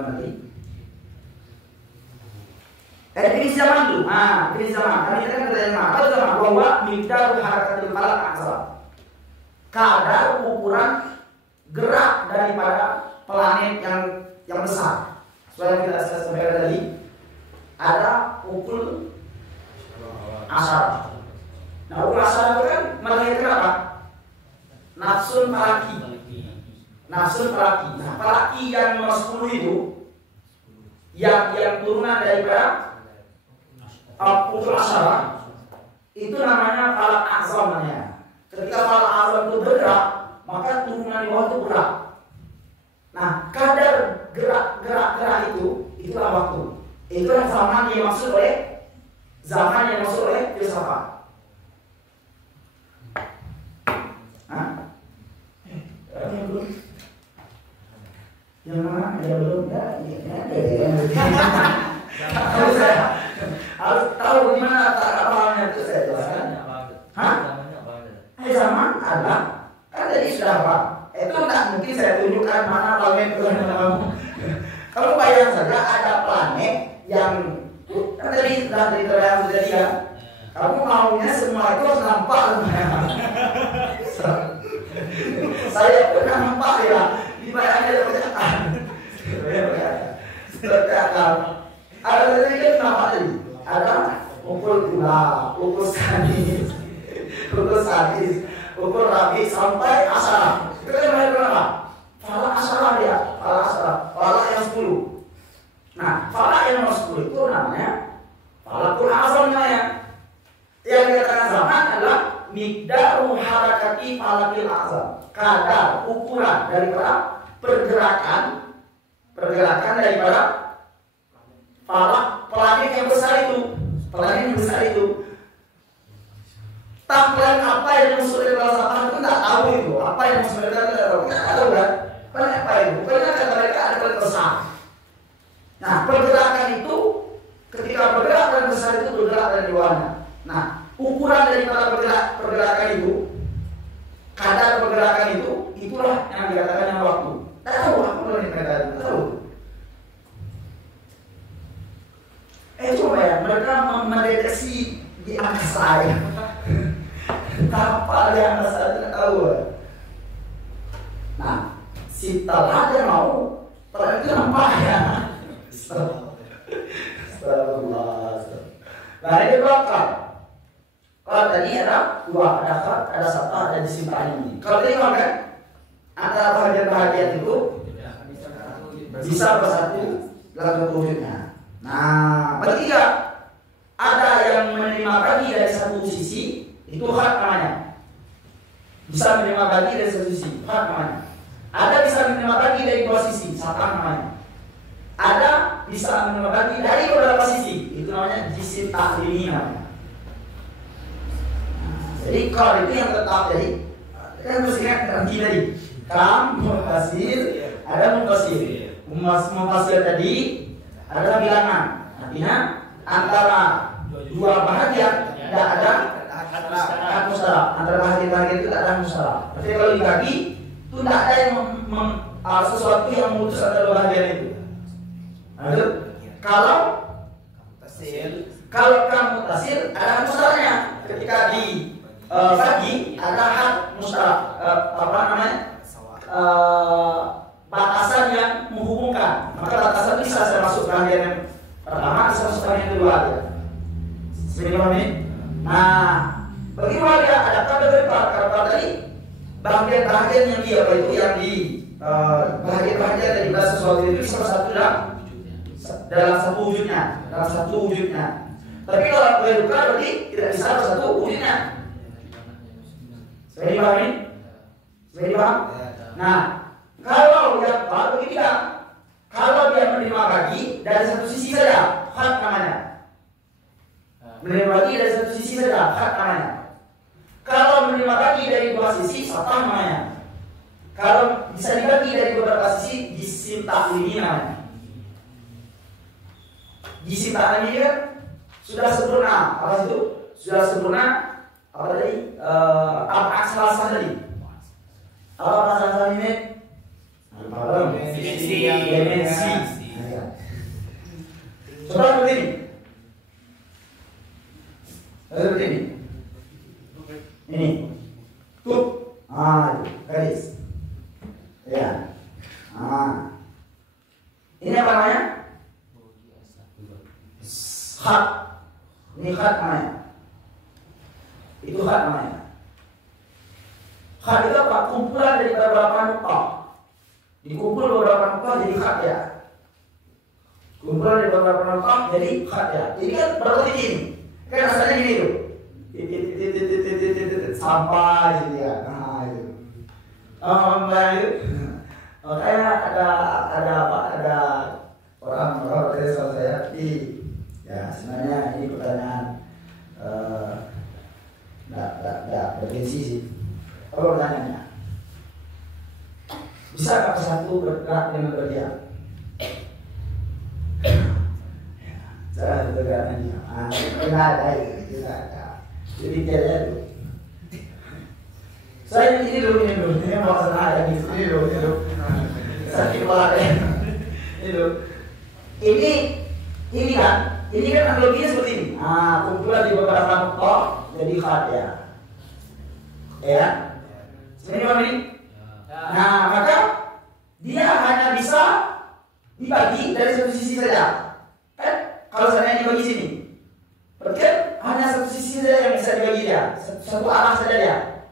Nanti. Definisi zaman itu. Definisi zaman. Kami kan bertanya apa itu zaman? Bahwa miqdar harakatul falak asal. Kadar ukuran gerak daripada planet yang besar. Soalnya kita sampaikan tadi ada ukul asar. Nah, ukul asar itu kan melahirkan apa? Nafsun falaki. Nah, falaki yang nomor 10 itu yang turunan daripada ukul asar itu namanya falak azam namanya. Ketika falak azam itu bergerak, maka turunan di bawah itu bergerak. Nah, kadar gerak itulah waktu. Itulah zaman yang dimaksud oleh filsafat. Yang mana? Yang belum? Harus tahu di mana awalnya itu saya jelaskan. Zaman ada. Kan tadi sudah apa? Itu tak mungkin saya tunjukkan mana planet itu. Kalau bayang saja ada planet yang kan tadi sudah terlihat ya. Kamu maunya semua itu harus nampak. Saya pernah nampak ya. Di bayangnya ada percakapan. Ada tadi kan nampak tadi. Ada ukur gula, ukur sadis, ukur rabi sampai asar. Itu kan mulai berapa? Falak asar dia. falak yang 10. Nah, falak yang nomor 10 itu namanya falakul azam namanya. Yang dikatakan zaman adalah miqdaru harakati falakil azam. Kadar ukuran daripada pergerakan daripada falak planet yang besar itu. Tampilan apa yang dimaksud dari falsafah itu nggak tahu itu. Apa yang dimaksud dari falsafah itu nggak tahu kan? Planet apa itu? Pokoknya kata mereka ada planet besar. Nah, pergerakan itu ketika bergerak planet besar itu bergerak dari luarnya. Nah, ukuran daripada pergerakan itu, kadar pergerakan itu, itulah yang dikatakan yang waktu. Tahu aku planet mereka itu tahu. Coba ya, mereka mendeteksi di angkasa ya. Kapal yang angkasa itu nggak tahu. Nah, setelah dia mau, planet itu nampak ya. Nah, ini berapa? Kalau tadi ada 2, ada khat, ada sata, ada disimpan ini. Kalau tadi kan antara bahagian-bahagian itu bisa bersatu dalam wujudnya. Nah, bertiga ada yang menerima bagi dari satu sisi, itu khat namanya. Bisa menerima bagi dari satu sisi, khat namanya. Ada bisa menerima bagi dari 2 sisi, sata namanya. Ada bisa menerima bagi dari beberapa sisi, itu namanya jisim taklimi namanya. Jadi kalau itu yang tetap jadi kan mesti ingat nanti tadi kam mufassir ada mufassir tadi adalah bilangan, artinya antara 2 bahagian tidak ada hak mustarak, antara bahagian-bahagian itu tidak ada mustarak. Berarti kalau dibagi itu tidak ada yang sesuatu yang memutus antara 2 bahagian itu. Lalu kalau kamu tasir ada hak mustaraknya ketika bagi ada hak mustarak batasan yang menghubungkan. Maka batasan bisa saya masuk bahagian yang pertama, bisa masuk bahagian yang kedua ya. Seperti ini. Nah, bagaimana dia ada kata tadi bahagian yang dia apa itu yang di bahagian dari sesuatu itu bisa bersatu dalam satu wujudnya. Tapi kalau kehidupan berarti tidak bisa bersatu wujudnya. Sudah dipahami? Nah, kalau yang baru tidak, kalau dia menerima bagi dari satu sisi saja, hak namanya. Menerima bagi dari satu sisi saja, hak namanya. Kalau menerima bagi dari 2 sisi, sata namanya. Kalau bisa dibagi dari beberapa sisi, jisim taklimi namanya. Jisim taklimi kan sudah sempurna. Apa itu? Sudah sempurna. Apa tadi? Aksara tadi. Apa aksara ini? Dimensi. Coba seperti ini. Seperti ini. Ini. Tuh. Garis. Ya. Ini apa namanya? Khat. Ini khat namanya. Itu khat namanya. Khat itu apa? Kumpulan dari beberapa nukah. Dikumpul beberapa nukah jadi khat ya. Kumpulan dari beberapa nukah jadi khat ya. Jadi kan berarti ini. Kan asalnya gini tuh. Sampai gitu ya. Nah itu. Makanya ada orang dari saya ya sebenarnya ini pertanyaan nggak bergengsi sih. Kalau pertanyaannya, bisakah satu bergerak dengan berdiam? Cara bergeraknya, tidak ada. Jadi tidak ada. Saya ini dulu, ini mau senang ini dulu. Sakit kepala ini kan analoginya seperti ini. Kumpulan di beberapa nukah jadi khat ya. Ya. Ini. Nah, maka dia hanya bisa dibagi dari satu sisi saja. Kan kalau saya dibagi sini, berarti kan hanya satu sisi saja yang bisa dibagi dia, satu arah saja dia.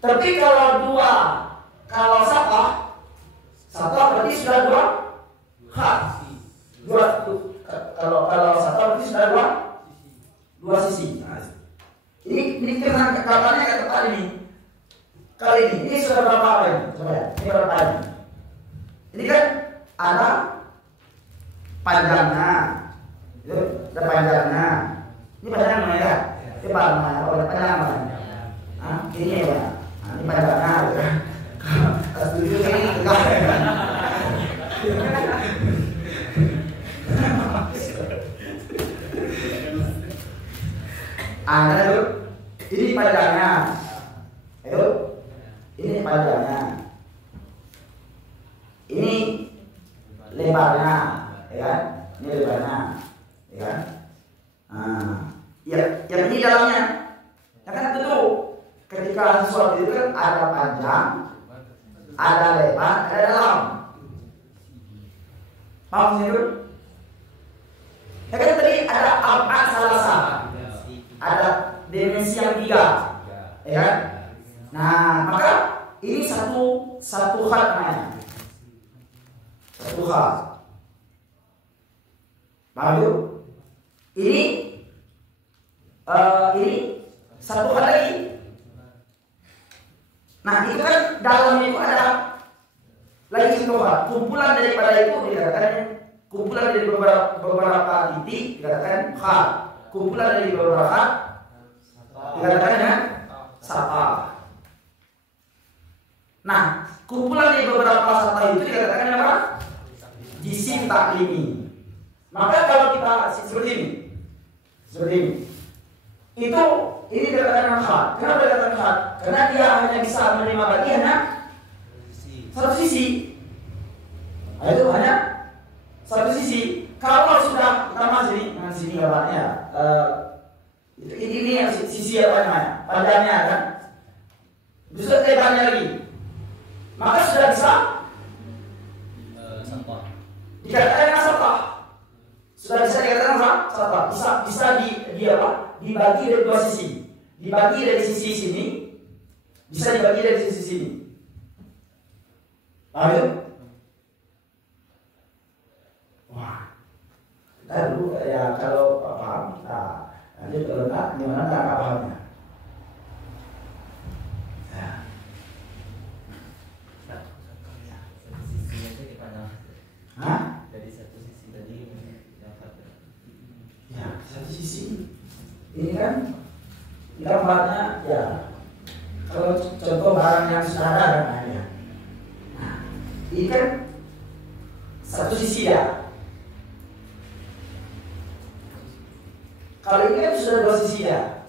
Tapi kalau sapa Satu berarti sudah dua had. Kalau satu berarti sudah dua sisi. Nah, ini karena katanya kata tepat ini. Kali ini sudah berapa apa ini? Coba ya, ini berapa ini? Ini kan ada panjangnya, itu ada panjangnya. Ini panjang mana ya? Ini panjang mana? Kalau panjang mana? Ah, ini ya. Nah, ini panjangnya. Kalau setuju kan enggak. Itu ini panjangnya. Itu ini panjangnya. Ini lebarnya, ya kan? Ini lebarnya, ya kan? Nah, yang ini dalamnya. Ya kan tentu ketika sesuatu itu kan ada panjang, ada lebar, ada dalam. Paham sih itu? Ya kan tadi ada abad salasa, ada dimensi yang 3, ya kan? Nah, maka ini satu hal namanya. Satu hal. Paham itu? Ini satu hal lagi. Nah, itu kan dalam itu ada lagi satu hal. Kumpulan daripada itu dikatakan kumpulan dari beberapa titik dikatakan hal. Kumpulan dari beberapa hal dikatakan sapa. Nah, kumpulan dari beberapa sapa itu dikatakan apa? Jisim taklimi. Maka kalau kita seperti ini, itu ini dikatakan hal. Kenapa dikatakan hal? Karena dia hanya bisa menerima bagiannya satu sisi. Nah, itu hanya satu sisi. Kalau sudah kita masuk dengan sini gambarnya, ini yang sisi apa namanya? Panjangnya kan? Bisa lebarnya lagi. Maka sudah bisa dikatakan sapa. Sudah bisa dikatakan sapa. Bisa dibagi dari dua sisi. Dibagi dari sisi sini, bisa dibagi dari sisi sini. Paham itu? Wah, kita dulu ya kalau paham kita lanjut kalau enggak gimana nggak pahamnya. Hah? Dari satu sisi tadi dapat. Ya, satu sisi. Ini kan gambarnya ya. Kalau contoh barang yang sudah ada kan ya. Nah, ini kan satu sisi ya. Kalau ini kan sudah dua sisi ya.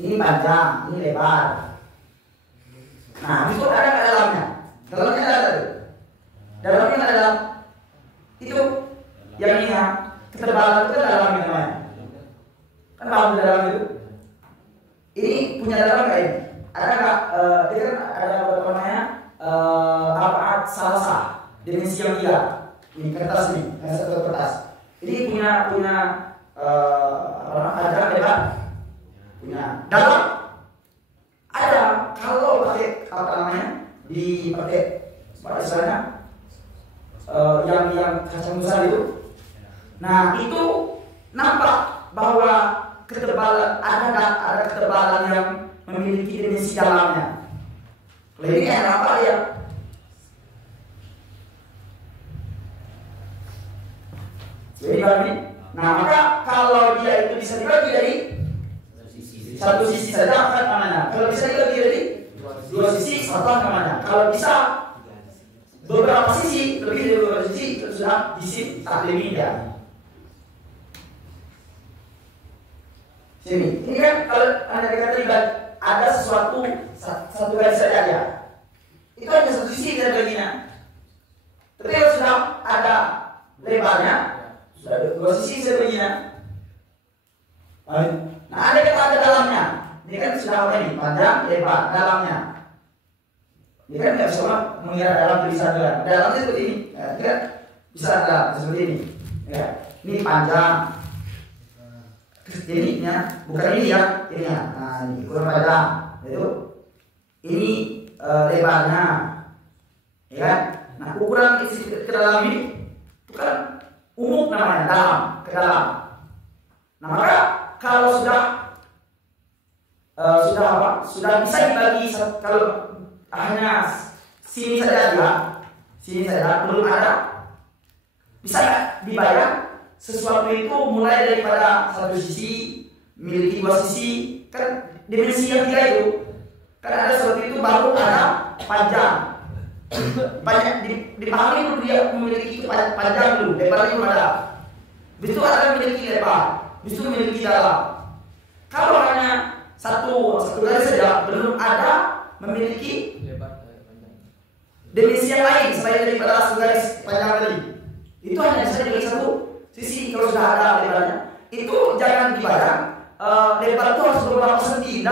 Ini panjang, ini lebar. Nah, itu ada nggak dalamnya? Dalamnya ada. Dalamnya ada dalam. Itu yang ini ketebalan itu dalamnya namanya. Kan paham di dalam itu? Ini punya dalam nggak ini? Ada nggak? Dia kan ada apa namanya? Abad salasa, dimensi yang 3. Ini kertas ini, satu kertas. Ini punya ada lebar, punya dalam. Ada kalau pakai apa namanya dipakai pada istilahnya yang kacang besar itu. Nah itu nampak bahwa ketebalan ada ketebalan yang memiliki dimensi dalamnya. Kalau ini yang nampak ya. Jadi ini. Nah maka kalau dia itu bisa dibagi dari satu sisi saja akan namanya. Kalau bisa dibagi dari dua sisi satu namanya. Kalau bisa beberapa sisi, lebih dari beberapa sisi itu sudah jisim taklimi ya. Sini, ini kan kalau anda dikatakan ada satu garis saja ya. Itu hanya satu sisi dari baginya. Tapi kalau sudah ada lebarnya, sudah ada dua sisi dari baginya. Nah, ada kata ada dalamnya. Ini kan sudah apa ini? Panjang, lebar, dalamnya. Ini kan nggak bisa mengira dalam tulisan doang. Dalamnya seperti ini. Ya, ini kan bisa ada seperti ini. Ya, ini panjang. Ini bukan ini ya, ini ya. Nah, ini kurang panjang. itu ini lebarnya, ya kan? Nah ukuran isi ke dalam ini itu kan umum namanya, dalam, ke dalam. Nah maka kalau sudah bisa dibagi, kalau hanya sini saja belum ada, bisa nggak dibayar sesuatu itu mulai daripada satu sisi memiliki dua sisi, kan dimensi yang tiga itu kan ada sesuatu itu baru ada panjang. Banyak dipahami dulu dia memiliki panjang dulu, lebar itu ada. Begitu ada memiliki lebar, begitu memiliki dalam. Kalau hanya satu garis saja belum ada memiliki dimensi yang lain selain daripada satu garis panjang tadi. Itu hanya bisa dibagi satu sisi. Kalau sudah ada lebarnya, itu jangan dibayar. Lebar itu harus beberapa senti.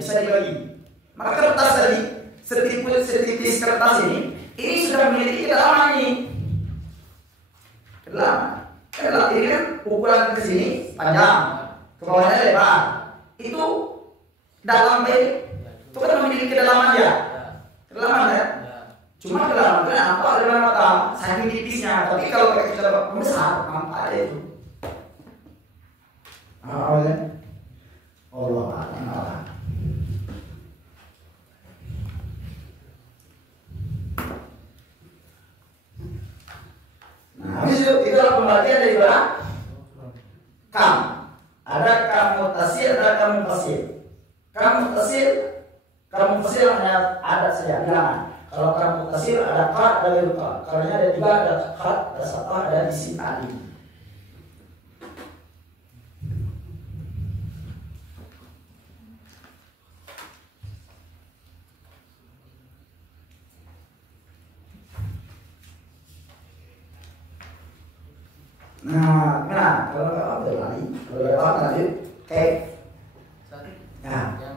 Bisa dibagi. Maka kertas tadi, setipis kertas ini sudah memiliki kedalaman ini. Kedalaman ini kan ukuran ke sini panjang, ke bawahnya lebar. Itu dalam itu kan memiliki kedalaman ya. Kedalaman ya. Cuma kedalaman itu nampak dengan mata, saking tipisnya. Tapi kalau kita membesar, nampak ada itu. Allah Allah. Nah, itu adalah pembagian dari kam. Ada kam mutasir, ada kam munfasil. Kam mutasir hanya ada saja bilangan. Kalau kam mutasir ada qad, ada ghairu qad. Kalau ada tiga, ada qad, ada sathah, ada isim ta'lim. Nah, gimana? Kalau nggak apa lagi, kalau nggak apa nanti kayak. Nah, yang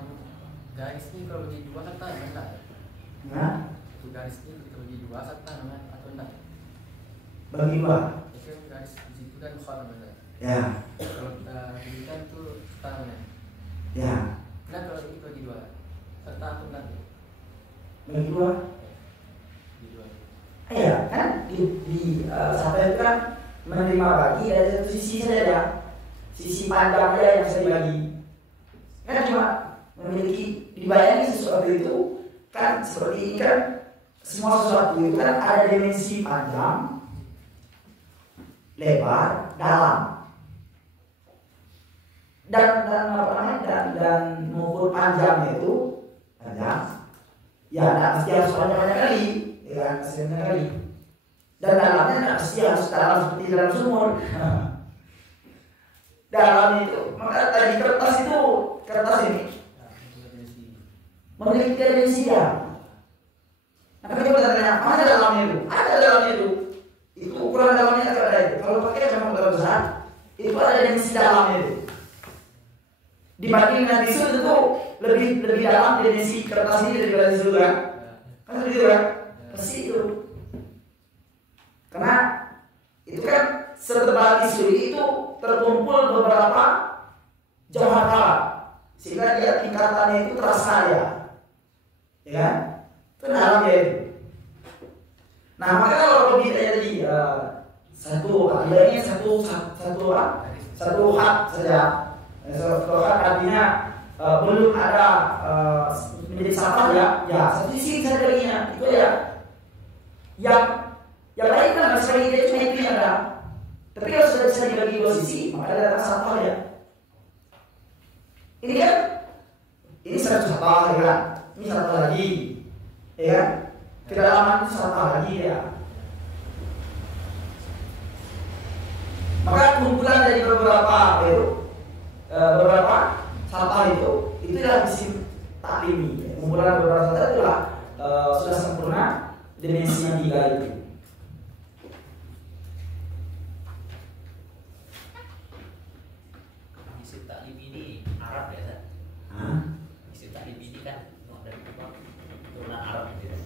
garis ini kalau bagi dua kata enggak? Nah, itu garis ini kalau bagi dua kata namanya atau enggak? bagi dua. Itu yang garis di situ kan khot namanya. Ya, Kalau kita berikan tuh serta namanya. ya. Nah kalau ini bagi dua serta atau enggak? Bagi dua. Bagi dua. Iya, kan sampai kan menerima bagi dari satu sisi saja, sisi panjangnya yang bisa dibagi. Kan cuma memiliki dibayangin sesuatu itu kan seperti ini kan, semua sesuatu itu kan ada dimensi panjang, lebar, dalam, dan mengukur panjangnya itu panjang. Ya, tidak mesti harus banyak kali, ya kan, banyak kali. Dan dalamnya tidak mesti harus dalam seperti dalam sumur. Dalam itu, maka tadi kertas ini memiliki dimensi ya. Nah, kita bertanya, mana dalamnya itu? Ada dalamnya itu. Itu ukuran dalamnya ada itu. Kalau pakai memang terlalu besar, itu ada dimensi dalamnya itu. Dibanding dengan tisu itu lebih dalam dimensi kertas ini daripada tisu kan? Kan begitu kan? Pasti itu. Karena itu kan setebal tisu itu terkumpul beberapa jauhan karat, sehingga dia tingkatannya itu terasa ya kan? Itu dalamnya itu. Nah maka kalau kita tadi satu hat saja. Satu hat artinya belum ada menjadi sampah ya satu sisi saja baginya itu ya. Yang lain kan harus bagi dia cuma itu yang ada. Tapi kalau sudah bisa dibagi dua sisi, maka ada sampah ya. Ini kan, ini satu sampah ya kan? Ini sampah lagi, ya kan? Kedalaman itu sampah lagi ya. Maka kumpulan dari beberapa sampah itu adalah isim taklimi. Kumpulan beberapa sampah itulah sudah sempurna dimensi yang tiga itu. Isim taklim ini Arab ya kan? Isim taklim ini kan dari turunan Arab gitu.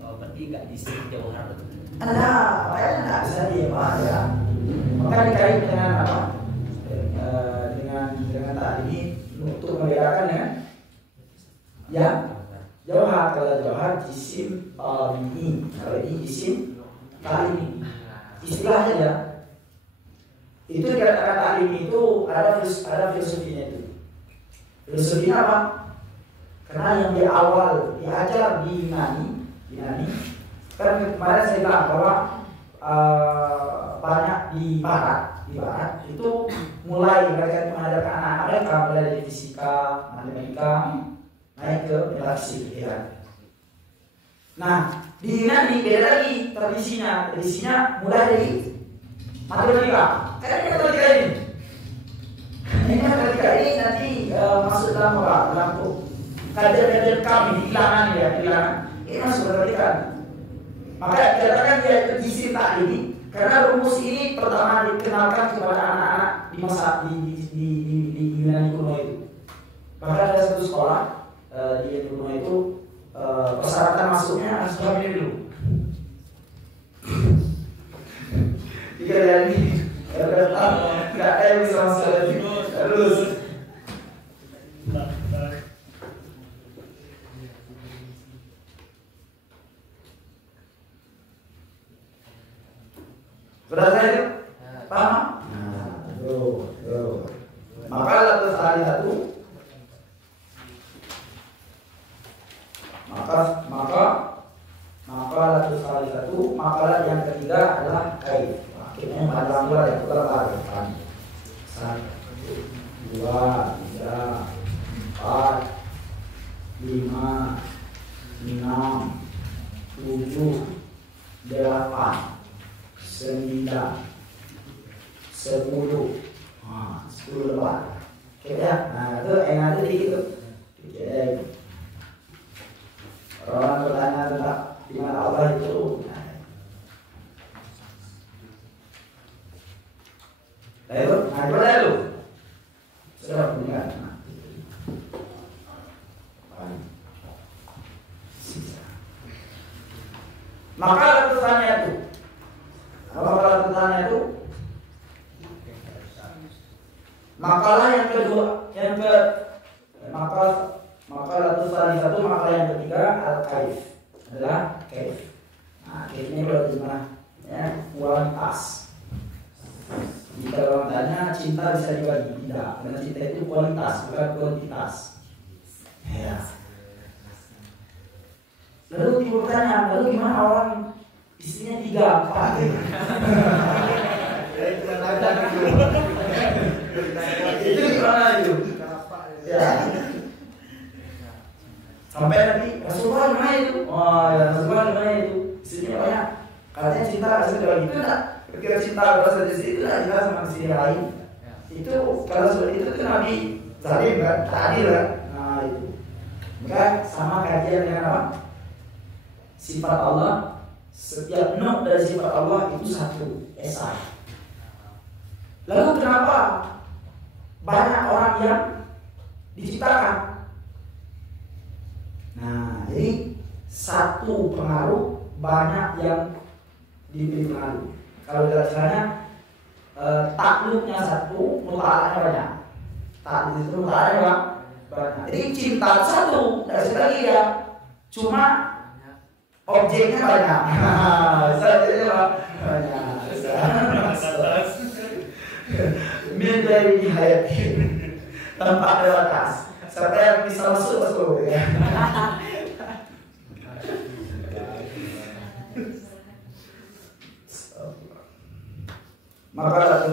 Oh, berarti nggak di isim Jauhar betul? Ada, kayaknya nggak bisa dia Pak ya. Maka dikait dengan apa? Dengan tadi ini untuk membedakan dengan yang jauhar. Kalau jauhar jisim ini, kalau ini jisim ini. Istilahnya ya. Itu dikatakan ta'lim itu ada filosofinya itu. Filosofinya apa? Karena yang di awal diajar di Yunani kan kemarin saya bilang bahwa banyak di barat itu mulai mereka mengajarkan anak-anak mereka mulai dari fisika, matematika naik ke metafisik ya. Nah di Yunani beda lagi tradisinya mulai dari matematika. Karena matematika ini nanti masuk dalam apa? Dalam kajian kami di bilangan ini masuk matematika. Maka dikatakan dia itu jisim ini karena rumus ini pertama dikenalkan kepada anak-anak di masa di Yunani kuno itu. Bahkan ada satu sekolah di Yunani kuno itu persyaratan masuknya harus hamil dulu. Jika dari nggak ada yang bisa masuk terus. Sudah saya itu paham? Maka latus hari satu, maka latus hari satu, makalah yang ketiga adalah kaif. Akhirnya panjang dua ya, putar balik. 1, 2, 3, 4, 5, 6, 7, 8. 9, 10, 10 lembar. Oke ya. Nah itu enak itu gitu. Orang bertanya tentang di mana Allah itu. Nah itu dulu. Sudah mendengar. Maka pertanyaan itu. Apa pertanyaan itu? Makalah yang kedua, makalah itu salah satu, makalah yang ketiga al-kaif adalah kaif. Nah, kaifnya bagaimana? Ya, kualitas. Jika orang tanya cinta bisa dibagi, tidak. Karena cinta itu kualitas, bukan kuantitas. Ya. Lalu timbul pertanyaan, lalu gimana orang istrinya 3, 4? Itu gimana itu? Ya. Sampai nanti Rasulullah gimana itu? Oh ya Rasulullah gimana itu? Istrinya banyak. Katanya cinta Rasulullah gitu enggak? Kira cinta berasal dari situ enggak jelas sama istri lain. Itu kalau seperti itu Nabi zalim kan? Adil kan? Nah itu. Maka sama kajian dengan apa? Sifat Allah. Setiap nuk dari sifat Allah itu satu, esa. Lalu kenapa banyak orang yang diciptakan? Nah, jadi satu pengaruh banyak yang diberi pengaruh. Kalau istilahnya takluknya satu, mutalanya banyak. Takluk itu mutalanya banyak. Jadi cinta satu, dari lagi ya. Cuma objeknya banyak. Saja banyak. Menjadi hayat tanpa ada batas. Siapa yang bisa masuk ya. Makalah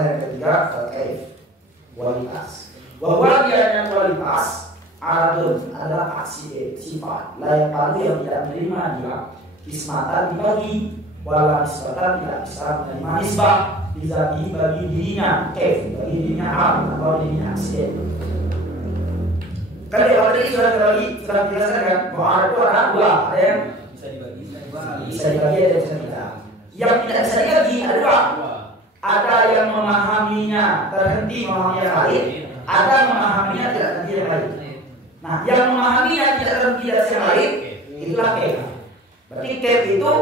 yang ketiga kaif kualitas. Bahwa dia yang kualitas adun adalah aksi sifat layak palu yang tidak menerima dia kismatan dibagi walau nisbatan tidak bisa menerima nisbah dizati bagi dirinya kaif bagi dirinya atau dirinya aksi. Kan di awal tadi sudah dijelaskan bahwa ada itu ada dua, ada yang bisa dibagi, ada yang bisa tidak. Yang tidak bisa dibagi ada dua. Ada yang memahaminya terhenti memahami yang lain, ada yang memahaminya tidak terhenti yang lain. Nah, yang memahaminya tidak terhenti dari yang lain, itulah kaif. Berarti kaif itu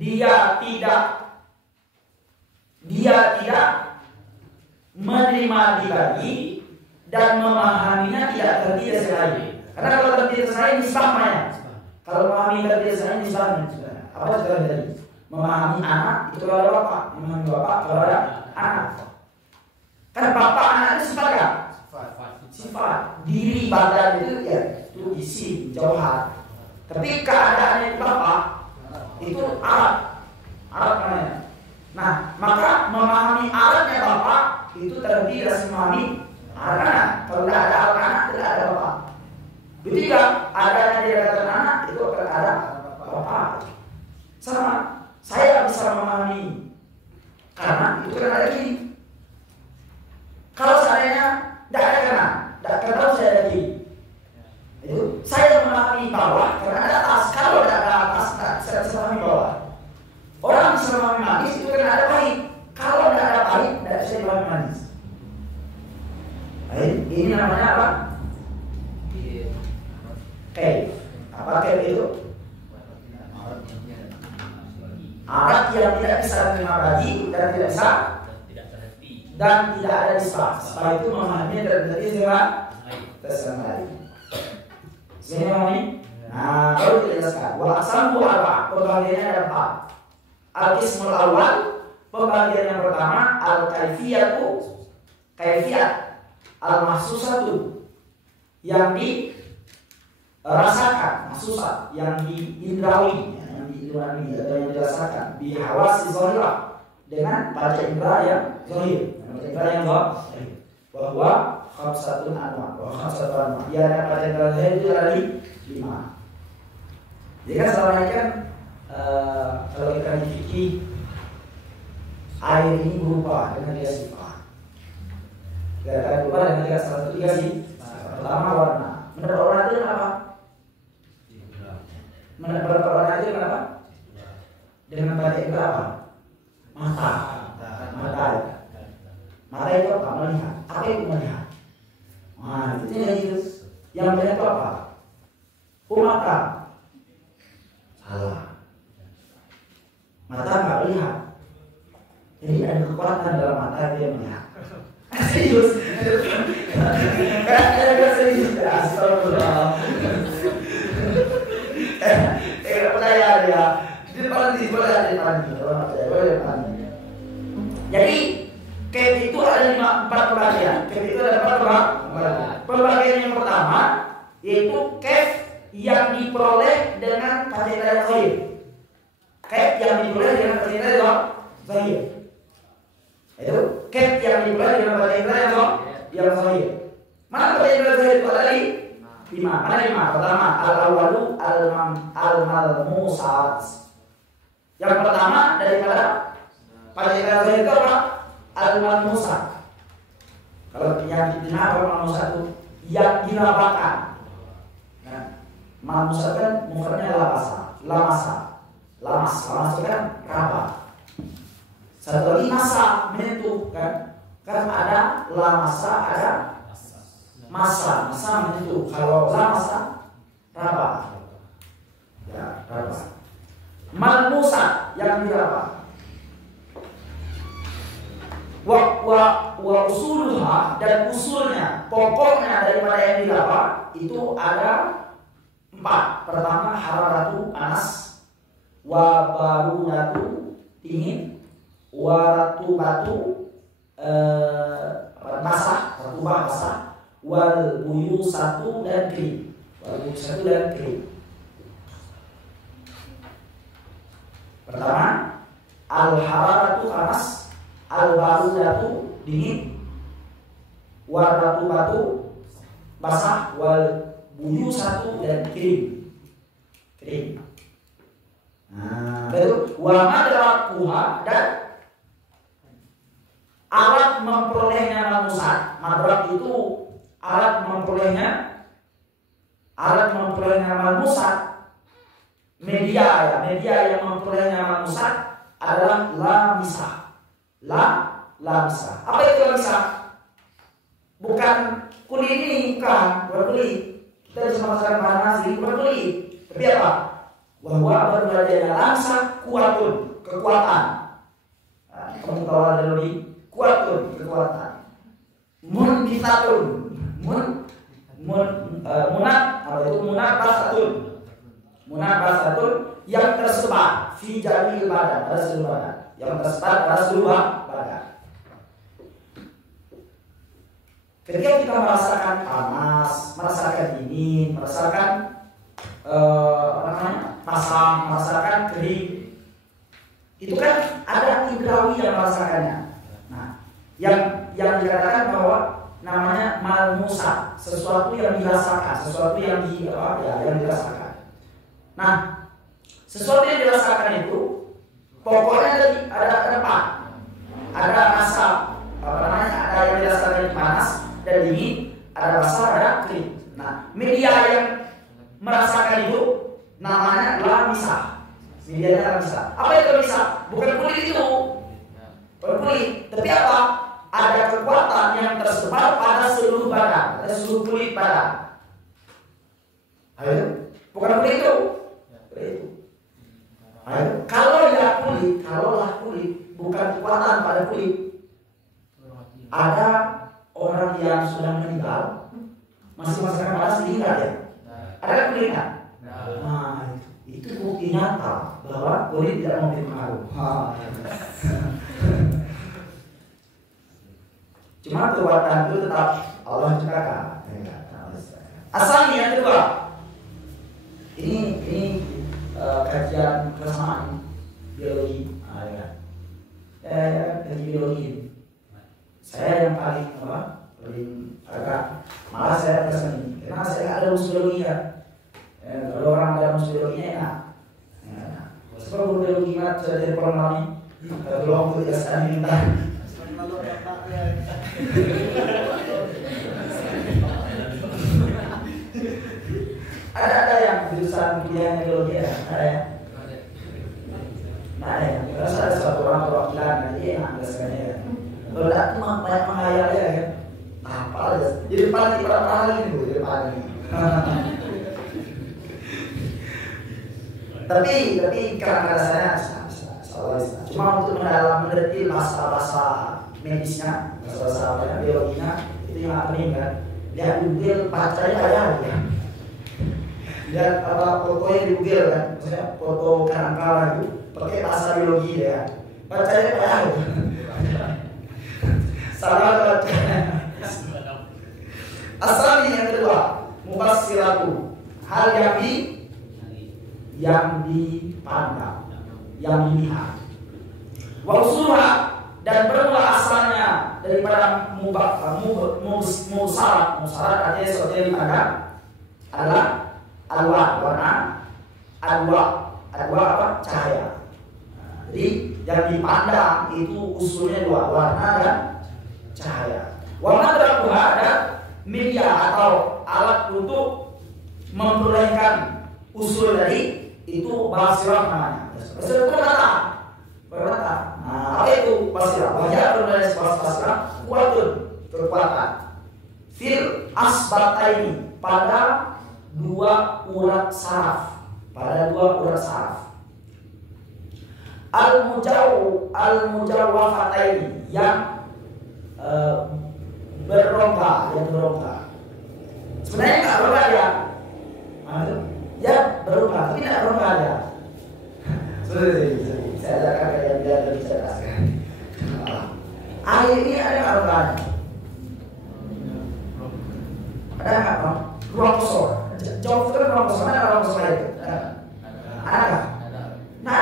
dia tidak dia tidak menerima dibagi dan memahaminya tidak terdiri dari lain. Karena kalau terdiri dari lain nisbahnya. Kalau memahami terdiri dari lain nisbahnya. Apa sekarang tadi? Memahami anak itu kalau ada bapak, memahami bapak kalau ada anak. Kan bapak anak itu sifat kan? Sifat diri badan itu ya itu isi jauhar. Tapi keadaannya bapak itu alat namanya. Nah, maka memahami alatnya bapak itu terdiri dari memahami anak. Kalau tidak ada anak, tidak ada bapak. Ketika adanya dia katakan anak itu akan ada bapak. Sama, saya bisa memahami karena itu kan ada kiri. Kalau seandainya tidak ada karena, tidak tahu saya ada kiri. Itu saya memahami bawah karena ada atas. Kalau tidak ada atas, saya bisa memahami bawah. Orang bisa memahami manis itu karena ada pahit. Kalau tidak ada pahit, tidak bisa memahami manis. Ini namanya apa? Apa itu? Alat yang tidak bisa menerima bagi dan tidak bisa dan tidak ada nisbah. Setelah itu memahaminya dari terserah lain. Sini memahami? Nah, baru kita jelaskan. Wa aqsamu arba', pembagiannya ada 4. Al-qismul awal, pembagian yang pertama al-kaifiyatu, kaifiyat al-mahsusatu, yang dirasakan, mahsusat, yang diindrawi, yang diindrawi atau yang dirasakan bihawasi zahirah, dengan pada indra yang zahir, pada indra yang zahir, bahwa khamsatun anwa, ya ada pada indra zahir itu ada 5. Jadi kan selama ini kan kalau kita di fikih, air ini berubah dengan 3 sifat. Gerakan berubah dengan 3 sih. Pertama warna. Mendapat warna itu kenapa? Mendapat warna itu kenapa? Dengan pada indra apa? Mata. Mata itu apa? Melihat. Apa itu melihat? Nah, itu jadi yang melihat itu apa? Mata. Salah. Mata nggak melihat. Jadi ada kekuatan dalam mata dia melihat. Serius. Ada serius. Astagfirullah. Percaya dia. Di depan. Jadi kef itu ada 4 pembagian. Kef itu ada 4 pembagian. Pembagian yang pertama yaitu kef yang diperoleh dengan kaidah zahir. Kef yang diperoleh dengan kaidah zahir. Itu kef yang diperoleh dengan kaidah yang zahir. Mana kaidah zahir itu ada 5. Mana 5? Pertama al-awwalu al-malmusat. Yang pertama daripada kaidah zahir itu apa? Al-malmusat. Kalau yang dinamakan malmusat itu yang dirapakan. Manusia kan mufradnya lamasa itu kan raba. Satu lagi masa menyentuh kan ada lamasa ada masa menyentuh. Kalau lamasa raba, ya raba. Malmusa yang diraba. Wa usuluha, dan usulnya, pokoknya daripada yang diraba itu ada 4. Pertama hararatu panas, wa barudatu dingin, wa ratubatu basah, ratubah basah, wal buyusatu dan kering. Pertama al hararatu panas, al barudatu dingin, wa ratubatu basah, wal buyu satu dan kering. Nah, itu wa madrakuha, dan alat memperolehnya malmusat. Madrak itu alat memperolehnya malmusat. Media yang memperolehnya malmusat adalah lamisah. Lamisah. Apa itu lamisah? Bukan kulit ini, bukan kulit. Kita bisa mengatakan bahan nasi bukan kulit, tapi apa? Bahwa berbagai lamsa kuatun, kekuatan. kamu tahu ada lebih kuat tuh kekuatan. Munkitatun, munakasatun yang tersebar fi jamil badan, pada seluruh badan, yang tersebar pada seluruh badan. Ketika kita merasakan panas, merasakan dingin, merasakan pasang, merasakan kering, itu kan ada indrawi yang merasakannya. Nah, yang dikatakan bahwa namanya malmusa, sesuatu yang dirasakan, sesuatu yang dirasakan. Nah, sesuatu yang dirasakan itu pokoknya ada empat. Ada rasa ada yang dirasakan panas dan dingin, ada rasa, ada kering. Nah, media yang merasakan itu namanya lamisa. Medianya lamisa. Apa itu lamisa? Bukan kulit itu. Bukan kulit, tapi apa? Ada kekuatan yang tersebar pada seluruh badan, pada seluruh kulit badan. Ayo, bukan kulit itu. Ayo, kalaulah kulit, bukan kekuatan pada kulit. Ada orang yang sudah meninggal masih merasakan panas meninggal ya. Ada kulitnya. Nah, itu bukti nyata bahwa kulit tidak memberi pengaruh. Cuma kekuatan itu tetap Allah ciptakan. Asalnya yang kedua, ini kajian kesamaan biologi, kajian biologi. Saya yang paling agak malah saya kesini karena saya ada unsur biologi ya. Kalau orang ada unsur biologinya enak. Sebab guru biologi kan saya jadi pengalaman belum kebiasaan minta. Ada yang jurusan kuliah biologi ya, ada ya. Nah ya, terus ada suatu orang perwakilan nanti enak biasanya ya. Kalau tidak cuma banyak menghayal ya kan. Apa aja. Di depan di perang ini bu, di depan ini. Tapi karena saya cuma untuk meneliti bahasa medisnya, bahasa biologinya itu yang penting kan. Lihat Google bacanya kayak ya. Lihat fotonya di Google kan, misalnya foto kerangka itu pakai bahasa biologi ya. Bacanya kayak salah baca. Asal yang kedua, mufassiratu, hal yang dipandang, yang dilihat. Wa usulha, dan bermula asalnya daripada musarat artinya sesuatu yang dipandang adalah warna, apa? Cahaya. Jadi yang dipandang itu usulnya dua, warna dan cahaya. Warna berapa ada media atau alat untuk memperolehkan usul dari itu basirah namanya. Basirah itu bermata. Nah, apa itu basirah? Wajah bermata basirah kuatun, kekuatan. Fil asbataini, pada dua urat saraf. Al-mujawwafataini, yang berongga. Sebenarnya nggak berongga ya, berongga, tapi nggak berongga ya. Saya ada kakak yang biar lebih cerdas kan. Air ini ada nggak rongganya? Ada nggak bang? Ruang kosong. Jauh kan ruang kosong, ada ruang kosong itu? Ada. Nah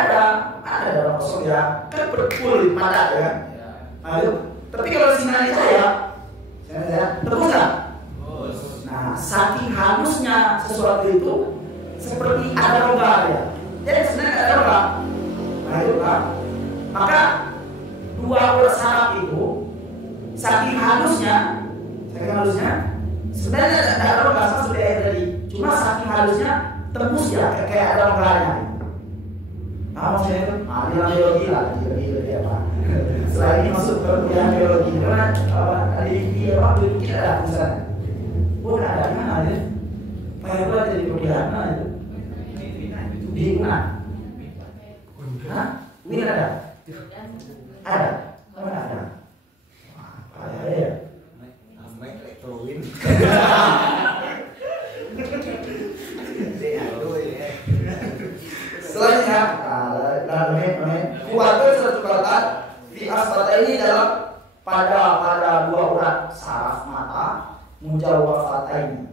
ada ruang kosong ya. Kan berkulit padat ya. Ayo. Tapi kalau sinarnya saya tebus nggak? Nah, saking halusnya sesuatu itu seperti ada rongga ya. Jadi sebenarnya ada rongga. Nah itu kan. Maka dua urat saraf itu saking halusnya sebenarnya ada rongga seperti air tadi. Cuma saking halusnya tembus ya kayak ada rongganya. Nah maksudnya itu, biologi apa? Selain ini masuk ke kuliah biologi, karena di kita ada misalnya. Ada kan ada. Payah banget jadi kuliah itu. Di mana? Hah? Win ada? Ada. ini.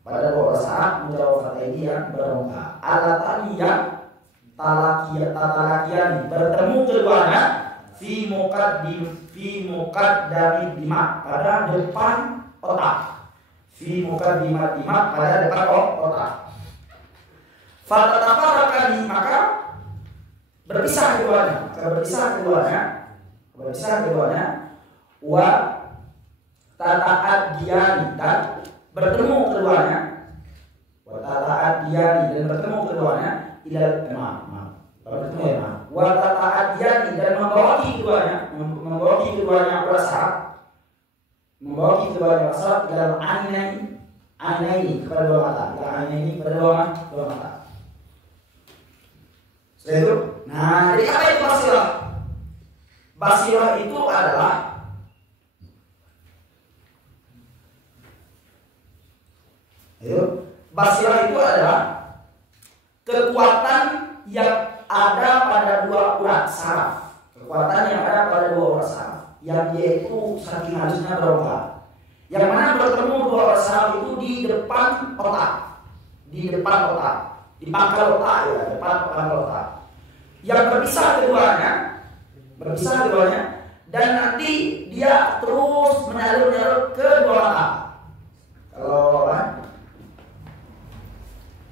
Pada dua rakaat mujawafataini yang berongga. Alatani yang tatalakian bertemu keduanya fi muqaddami dimak pada depan otak. Fi muqaddami dimak pada depan otak. Fatatafarakani maka berpisah keduanya wa tata'adiyani dan bertemu keduanya ilal wa tata'adiyani dan membawahi keduanya wasat ilal ainaini kepada dua mata. Setelah itu, nah jadi apa itu basirah? Basirah itu adalah kekuatan yang ada pada dua urat saraf. Yang dia itu saking halusnya berongga. Yang mana bertemu dua urat saraf itu di depan otak. Di pangkal otak ya, depan otak. Yang berpisah keduanya dan nanti dia terus menyalur ke dua mata. Kalau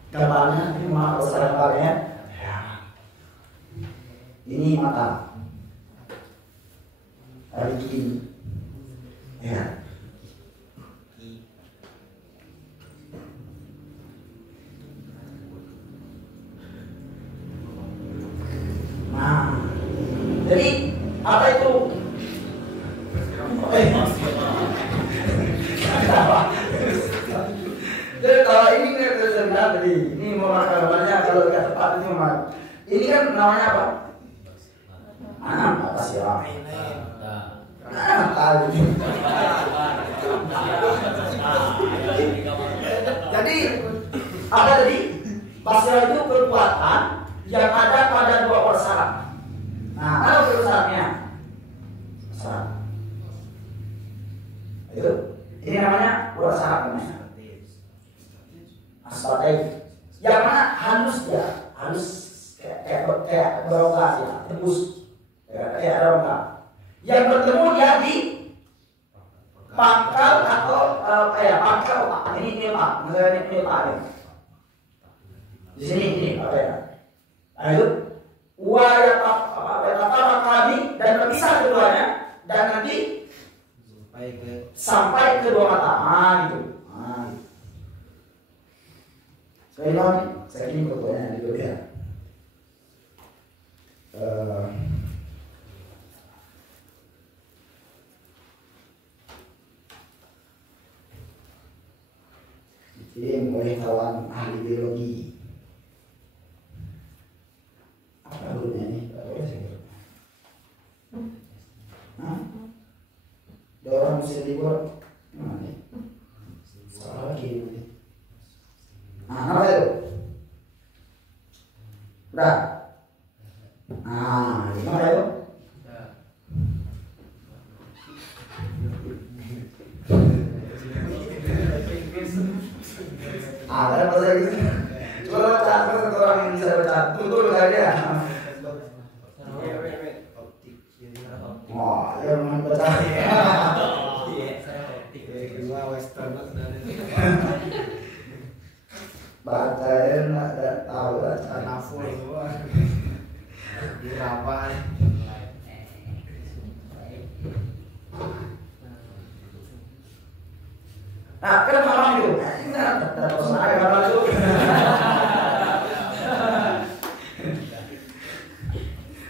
gambarnya ini gambarnya ini mata hari ini ya. Nah, jadi apa itu? Jadi kalau ini tadi ini namanya kalau tidak tepat itu ini kan namanya apa? Apa sih orang? Jadi apa tadi? Basirah itu kekuatan yang ada pada dua urat saraf. Nah, kalau urat sarafnya itu ini namanya urat saraf namanya asfatai. Yang mana halus kayak berongga ya, tembus kayak berongga. Yang bertemu dia di pangkal atau pangkal otak. Ini otak, misalnya ini otak ya. Di sini ini apa ya? Nah itu kami dan berpisah keduanya dan nanti sampai ke dua mata. Gitu. Sekali lagi, saya ingin pertanyaan dulu ya. Dikirim oleh kawan ahli biologi. Apa dulunya ini? Ada orang mesti libur. Mana nih? Salah lagi ini. Apa itu? Udah. Gimana itu? Ada bahasa Inggris. Coba baca orang yang bisa baca. Tutur saja. Wah, yang baca. Bacain nggak tahu baca nafsu di rapat. Nah, kan malam itu, tidak personal malam itu.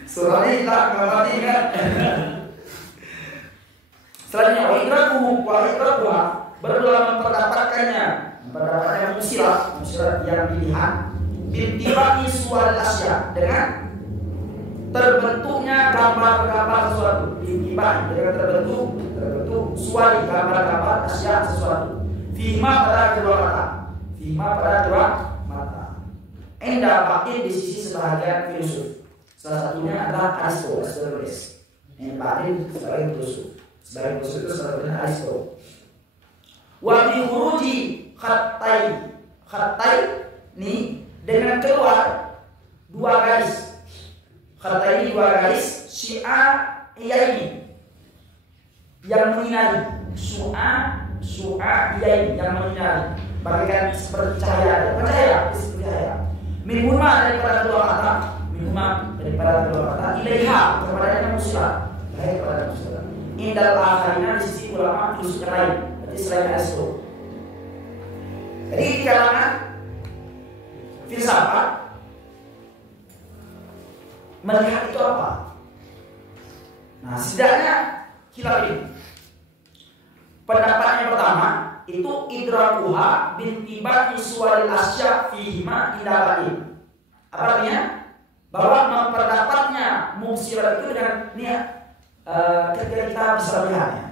Surah ini tak ngerti kan? Selanjutnya, waidrakuha berdoa memperdapatkannya musilah yang dilihat bintibai sual asya dengan terbentuknya gambar-gambar sesuatu. Bintibai dengan terbentuk suali gambar-gambar asya sesuatu. Fima pada kedua mata. Endah pakai di sisi sebahagian filsuf. Salah satunya adalah Aristoteles. Yang paling sebagai filsuf itu salah satunya Aristoteles. Wa bi khuruji khattai ini dengan keluar dua garis. Khattai ini dua garis ini yang menyinari. Ini yang menyinari. Bagaikan seperti cahaya, seperti cahaya. Minhuma daripada kedua mata, ilaiha kepadanya musilah. Kepada musilah. Indal akharina di sisi ulama terus yang lain. Berarti selain itu. Jadi di kalangan filsafat melihat itu apa? Nah, setidaknya khilaf ini. Pendapat yang pertama itu idrakuha bintiba iswalil asya fihima idabain. Apa artinya? Bahwa memperdapatnya mubsirat itu dengan niat ketika kita bisa melihatnya,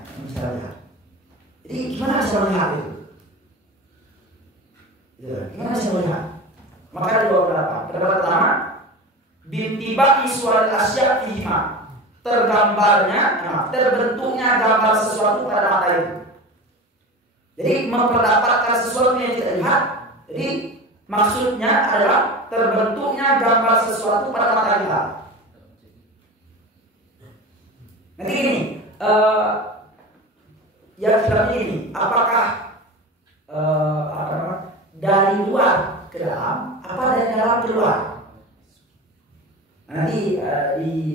Jadi gimana bisa melihat itu? Gimana bisa melihat? Maka ada dua pendapat. Pendapat pertama, bintiba iswalil asya fihima, terbentuknya gambar sesuatu pada mata itu. Jadi memperdapatkan sesuatu yang tidak lihat. Jadi maksudnya adalah terbentuknya gambar sesuatu pada mata kita. Nanti ini yang kita ini, apakah dari luar ke dalam, apa dari dalam ke luar? Nanti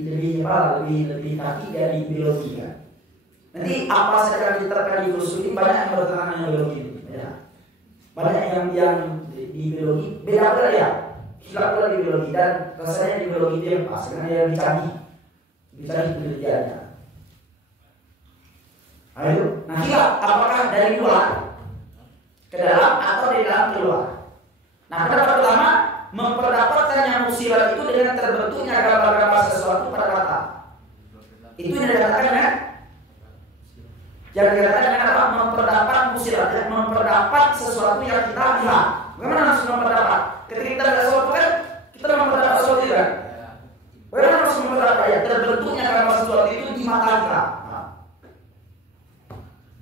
lebih kaki dari biologi kan. Nanti apa saja yang diterapkan di filosofi banyak yang bertentangan dengan biologi ya. Banyak yang di biologi beda ya. Hilaf di biologi dan rasanya di biologi itu yang pas karena yang dicanggih penelitiannya. Ayo, nah hilaf apakah dari luar ke dalam atau dari dalam keluar? Nah pendapat pertama memperdapatkannya musibat itu dengan terbentuknya gambar-gambar sesuatu pada mata. Itu yang dikatakan kan? Yang dikatakan apa? Memperdapat musibat, memperdapat sesuatu yang kita lihat. Bagaimana harus memperdapat? Ketika kita lihat sesuatu kan, kita memperdapat sesuatu kan? Bagaimana harus memperdapat ya? Terbentuknya gambar sesuatu itu di mata kita. Nah,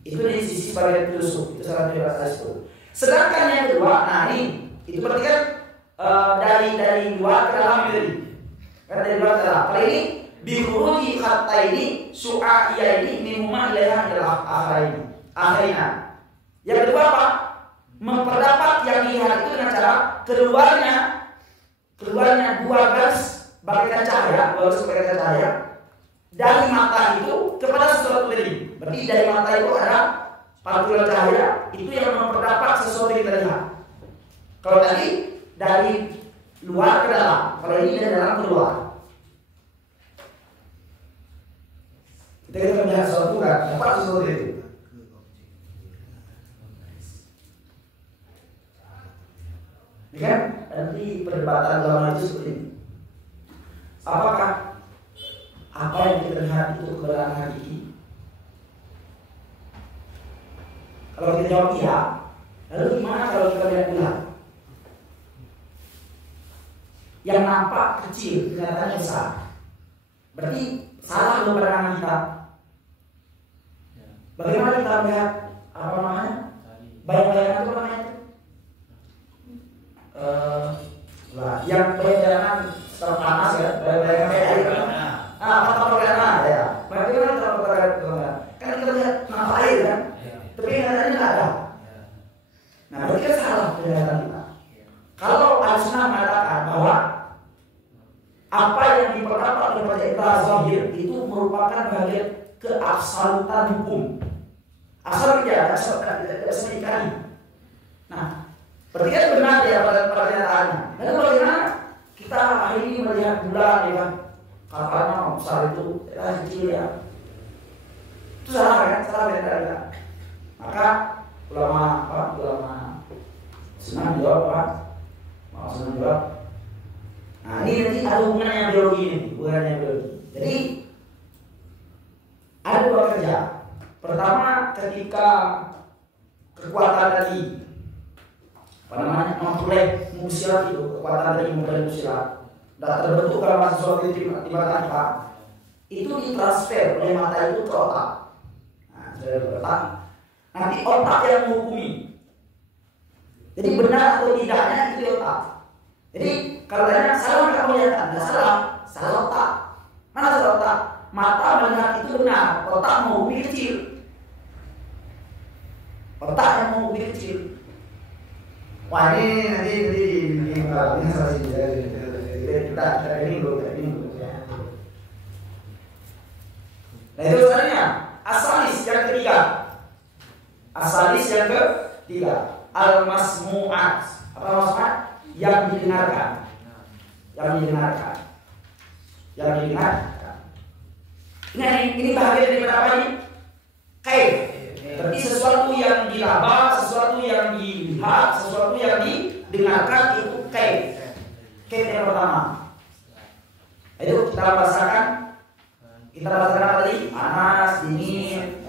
itu dari sisi sebagai filsuf, itu sangat jelas itu. Sedangkan yang kedua, nah ini, itu berarti kan dari luar ke dalam itu. Kan dari luar ke dalam. Kalau ini bihuruji khatta ini su'a'iyah ini minumah ilaiha adalah akhirina. Yang kedua apa? Memperdapat yang dilihat itu dengan cara keluarnya dua garis bagaikan cahaya, dari mata itu kepada sesuatu tadi. Berarti dari mata itu ada partikel cahaya itu yang memperdapat sesuatu yang kita lihat. Kalau tadi dari luar ke dalam, kalau ini dari dalam ke luar. Kita melihat sesuatu kan, dapat sesuatu itu. Ini kan nanti perdebatan ulama itu seperti ini. Apakah apa yang kita lihat itu kebenaran hakiki? Kalau kita jawab iya, lalu gimana kalau kita lihat ulang? Yang nampak kecil, kelihatannya besar. Berarti salah dong pandangan kita. Bagaimana kita melihat apa namanya? Bayang-bayangan itu namanya itu? Yang bayang-bayangan terpanas ya, bayang-bayangan air. Mata ya. Bagaimana kita melihat? Kan kita lihat mata air kan, tapi kelihatannya nggak ada. Nah, berarti kan salah penglihatan kita. Kalau Al-Sunnah mengatakan bahwa apa yang diperdapat daripada ikrar zahir itu merupakan bagian keabsolutan hukum. Asal tidak ada sekali. Nah, berarti kan benar ya pernyataannya. Lalu bagaimana kita hari ini melihat bulan ya kan? Katanya besar itu kecil ya. Itu salah kan? Salah beda. Maka ulama senang jawab apa? Mau senang jawab. Nah ini nanti ada hubungannya biologi ini, bukannya biologi. Jadi ada dua kerja. Pertama ketika kekuatan tadi memperoleh musilat itu, kekuatan dari memperoleh musilat dan terbentuk dalam sesuatu di mata kita, itu ditransfer oleh mata itu ke otak. Nah, dari otak Nanti otak yang menghukumi. Jadi benar atau tidaknya itu di otak. Jadi kalau tanya salah nggak penglihatan? Nggak salah, salah otak. Mana salah otak? Mata melihat itu benar, otak menghukumi kecil. Otak yang menghukumi kecil. Wah ini nanti ini salah sih. Kita ini dulu. Nah itu sebenarnya asalis yang ketiga. Asalis yang ketiga, al-masmu'at. Apa masmu'at? Yang didengarkan. Yang didengarkan. Yang didengarkan. Ini bahagian dari apa ini? Kaif. Berarti sesuatu yang diraba, sesuatu yang dilihat, sesuatu yang didengarkan itu kaif. Kaif yang pertama. Itu kita rasakan. Kita rasakan tadi panas, dingin,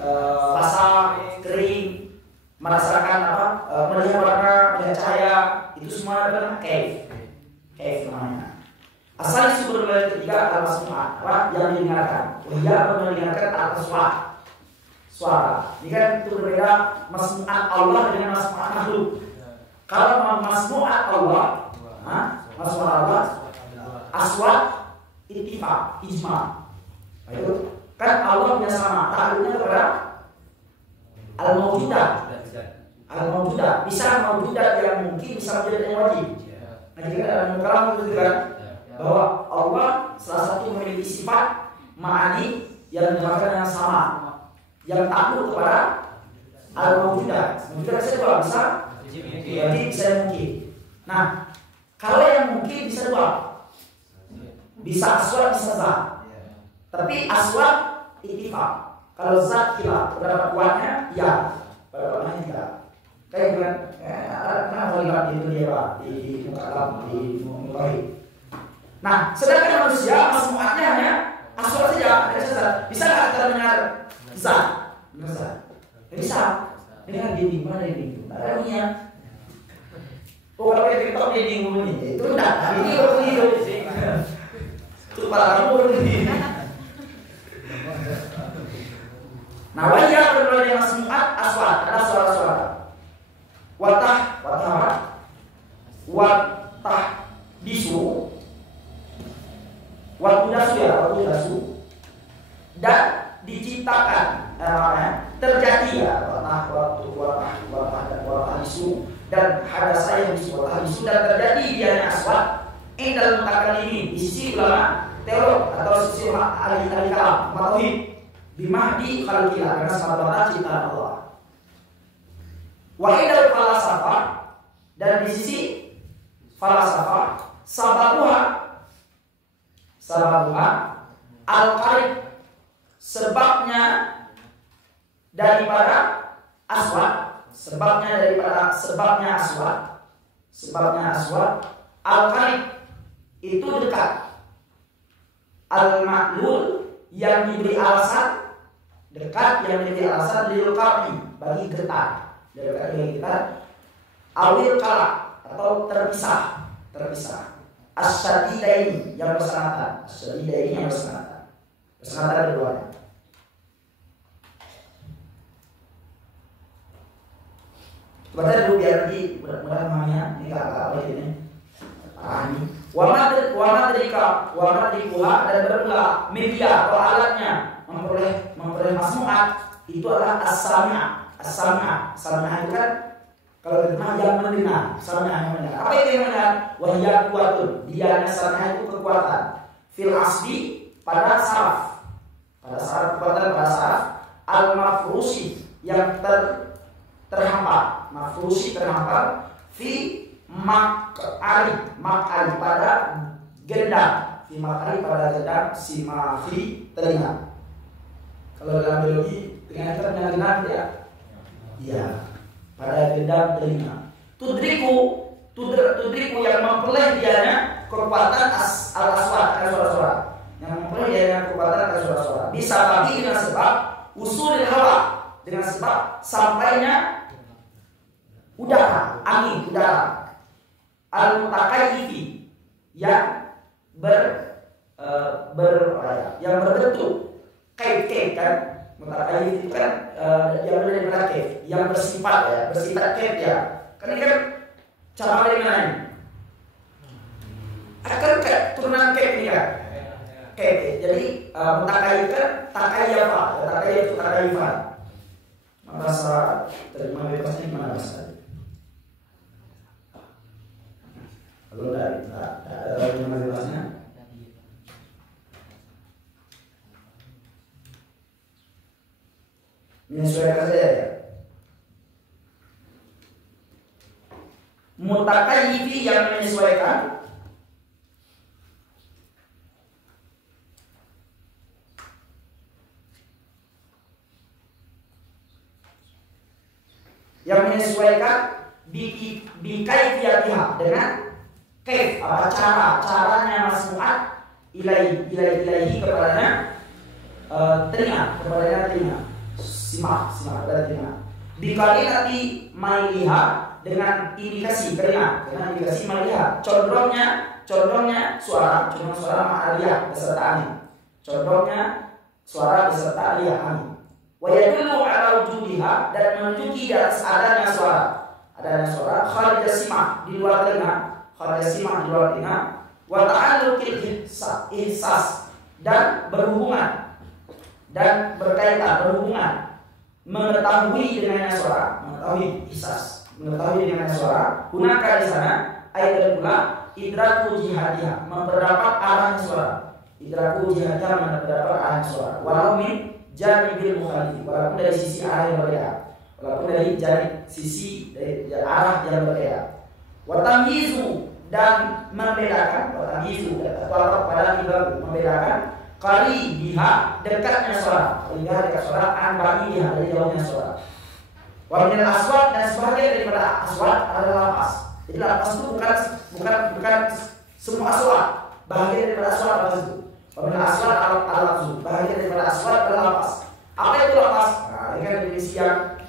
basah, kering, merasakan apa? Melihat warna, melihat cahaya, itu semua adalah kaif. Kaif namanya. Asal sumber ketiga adalah apa? Yang didengarkan. Wahya mendengarkan atas suara. Ini kan itu berbeda masmu'at Allah dengan masmu'at makhluk. Kalau masmu'at Allah, masmu'at Allah, aswat, ittifaq, ijma. Itu kan Allah punya sama, takluknya kepada al-mawjudat. Al-mawjudat, bisa mawjudat yang mungkin, bisa mawjudat yang wajib. Nah, jika dalam kalam itu kan bahwa Allah salah satu memiliki sifat ma'ani yang dimakan yang sama, yang takluk kepada al-mawjudat. Mawjudat bisa dua, bisa wajib, bisa mungkin. Nah, kalau yang mungkin bisa dua, bisa aswat, bisa zat. Tapi aswat ittifaq. Kalau zat khilaf, berapa kuatnya? Ya, berapa kuatnya tidak. Kayak bukan, kenapa khilaf itu dia Pak di muka alam di muka. Nah, sedangkan manusia masmu'atnya hanya aswat saja, ada zat. Bisa nggak kita mendengar zat? Benar zat? Bisa. Dengan dinding mana dinding? Ada bunyinya. Oh, kalau kita TikTok dinding bunyi, itu enggak. Ini bunyi itu. Itu para kamu bunyi. Nah, wajah berdoa yang masmu'at aswat, ada suara-suara. Watah disu, watudasu dan diciptakan, terjadi ya, watah disu dan hadasa yang disebut watah disu dan terjadi dia aswat. Ini dalam mutakan ini di sisi ulama teolog atau sisi ahli kalam tauhid. Bimahdi khalqillah, karena semata-mata ciptaan Allah. Wahidal falasafah, dan di sisi falasafah sababuha al-qarib, sebabnya daripada aswat, sebabnya aswat al-qarib itu dekat, al-ma'lul yang diberi alasan dekat, yang diberi alasan lil qarni bagi getar, dekat bagi getar, awil kala atau terpisah, asyadidaini yang bersangatan, bersangatan keduanya. Baca dulu biar nanti mudah-mudahan mamanya ini kakak apa ini pahami. Wamadrikuha dan bermula media atau alatnya memperoleh masmu'at itu adalah as-sami'ah itu kan kalau dengar yang mendengar, sami'ah yang mendengar. Apa itu yang mendengar? Wahya kuatun, dia sami'ah itu kekuatan fil asli pada saraf, kekuatan pada saraf al-mafrusi yang terhampar fi mak'ari pada gendang, pada gendang simafi telinga. Kalau dalam biologi telinga kita punya gendang ya? Iya, pada gendang telinga. Tudriku yang memperoleh dianya kekuatan al-aswat, suara-suara. Yang memperoleh dianya kekuatan suara-suara. Bisa bagi dengan sebab usulil hawa, dengan sebab sampainya udara, angin, udara. Al-mutakayyifi yang yang berbentuk kaif kan, Mutakayif itu kan yang benar-benar kef, yang bersifat kef ya. Kan ini kan cara lain mana ini? Akan kef, turunan kef ini kan. Kef. Jadi mutakayif kan takayafa, takayif itu takayifan. Bahasa terima bebasnya gimana bahasa? Kalau ada terima bebasnya. Menyesuaikan saja ya. Mutakayyifi yang menyesuaikan. Yang menyesuaikan bikaifiyatiha dengan kaif, apa caranya masmu'at ilaihi kepadanya telinga, kepadanya telinga. Simak pada telinga. Dikali nanti mailiha dengan indikasi telinga, dengan indikasi mailiha. Condongnya suara ma'aliyah beserta angin. Condongnya suara beserta aliyah angin. Wa yadullu ala wujudiha, dan menunjuki di atas adanya suara kharija simah di luar telinga, wa ta'alluqil ihsas, dan berhubungan dan berkaitan mengetahui dengannya suara, mengetahui dengannya suara. Gunakan di sana ayat pula idraku jihadiyah, memperdapat arahnya suara. Walau min janibil mukhalif, walaupun dari sisi arah yang berbeda, dari arah yang berbeda. Wa tamyizu, dan membedakan, membedakan kali biha, dekatnya suara, dekat suara, anbari biha, dari jauhnya suara. Wa minal aswat, dan sebagian daripada aswat adalah lapas. Jadi lapas itu bukan semua aswat, bagian daripada aswat lapas itu. Wa minal aswat adalah lapas, bagian daripada aswat adalah lapas. Apa itu lapas? Nah, ini kan definisi yang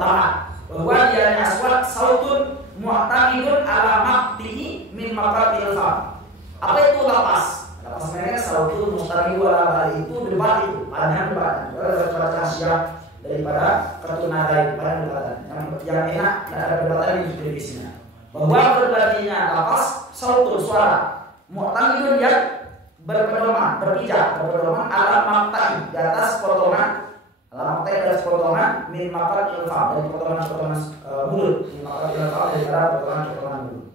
utama, bahwa dia aswat sautun mu'tamidun ala maqtihi min maqatil fam. Apa itu lapas? Sebenarnya sautul mustari wala itu debat itu panjang debat. Kalau baca Asia daripada ketunarai pada debatan yang enak, tidak ada debatan di definisinya. Bahwa berbandingnya lapas sautul suara mu'tamidun yang berpedoman ala maqtai, di atas potongan min maqatil fam, dari potongan mulut, min maqatil fam, dari potongan mulut.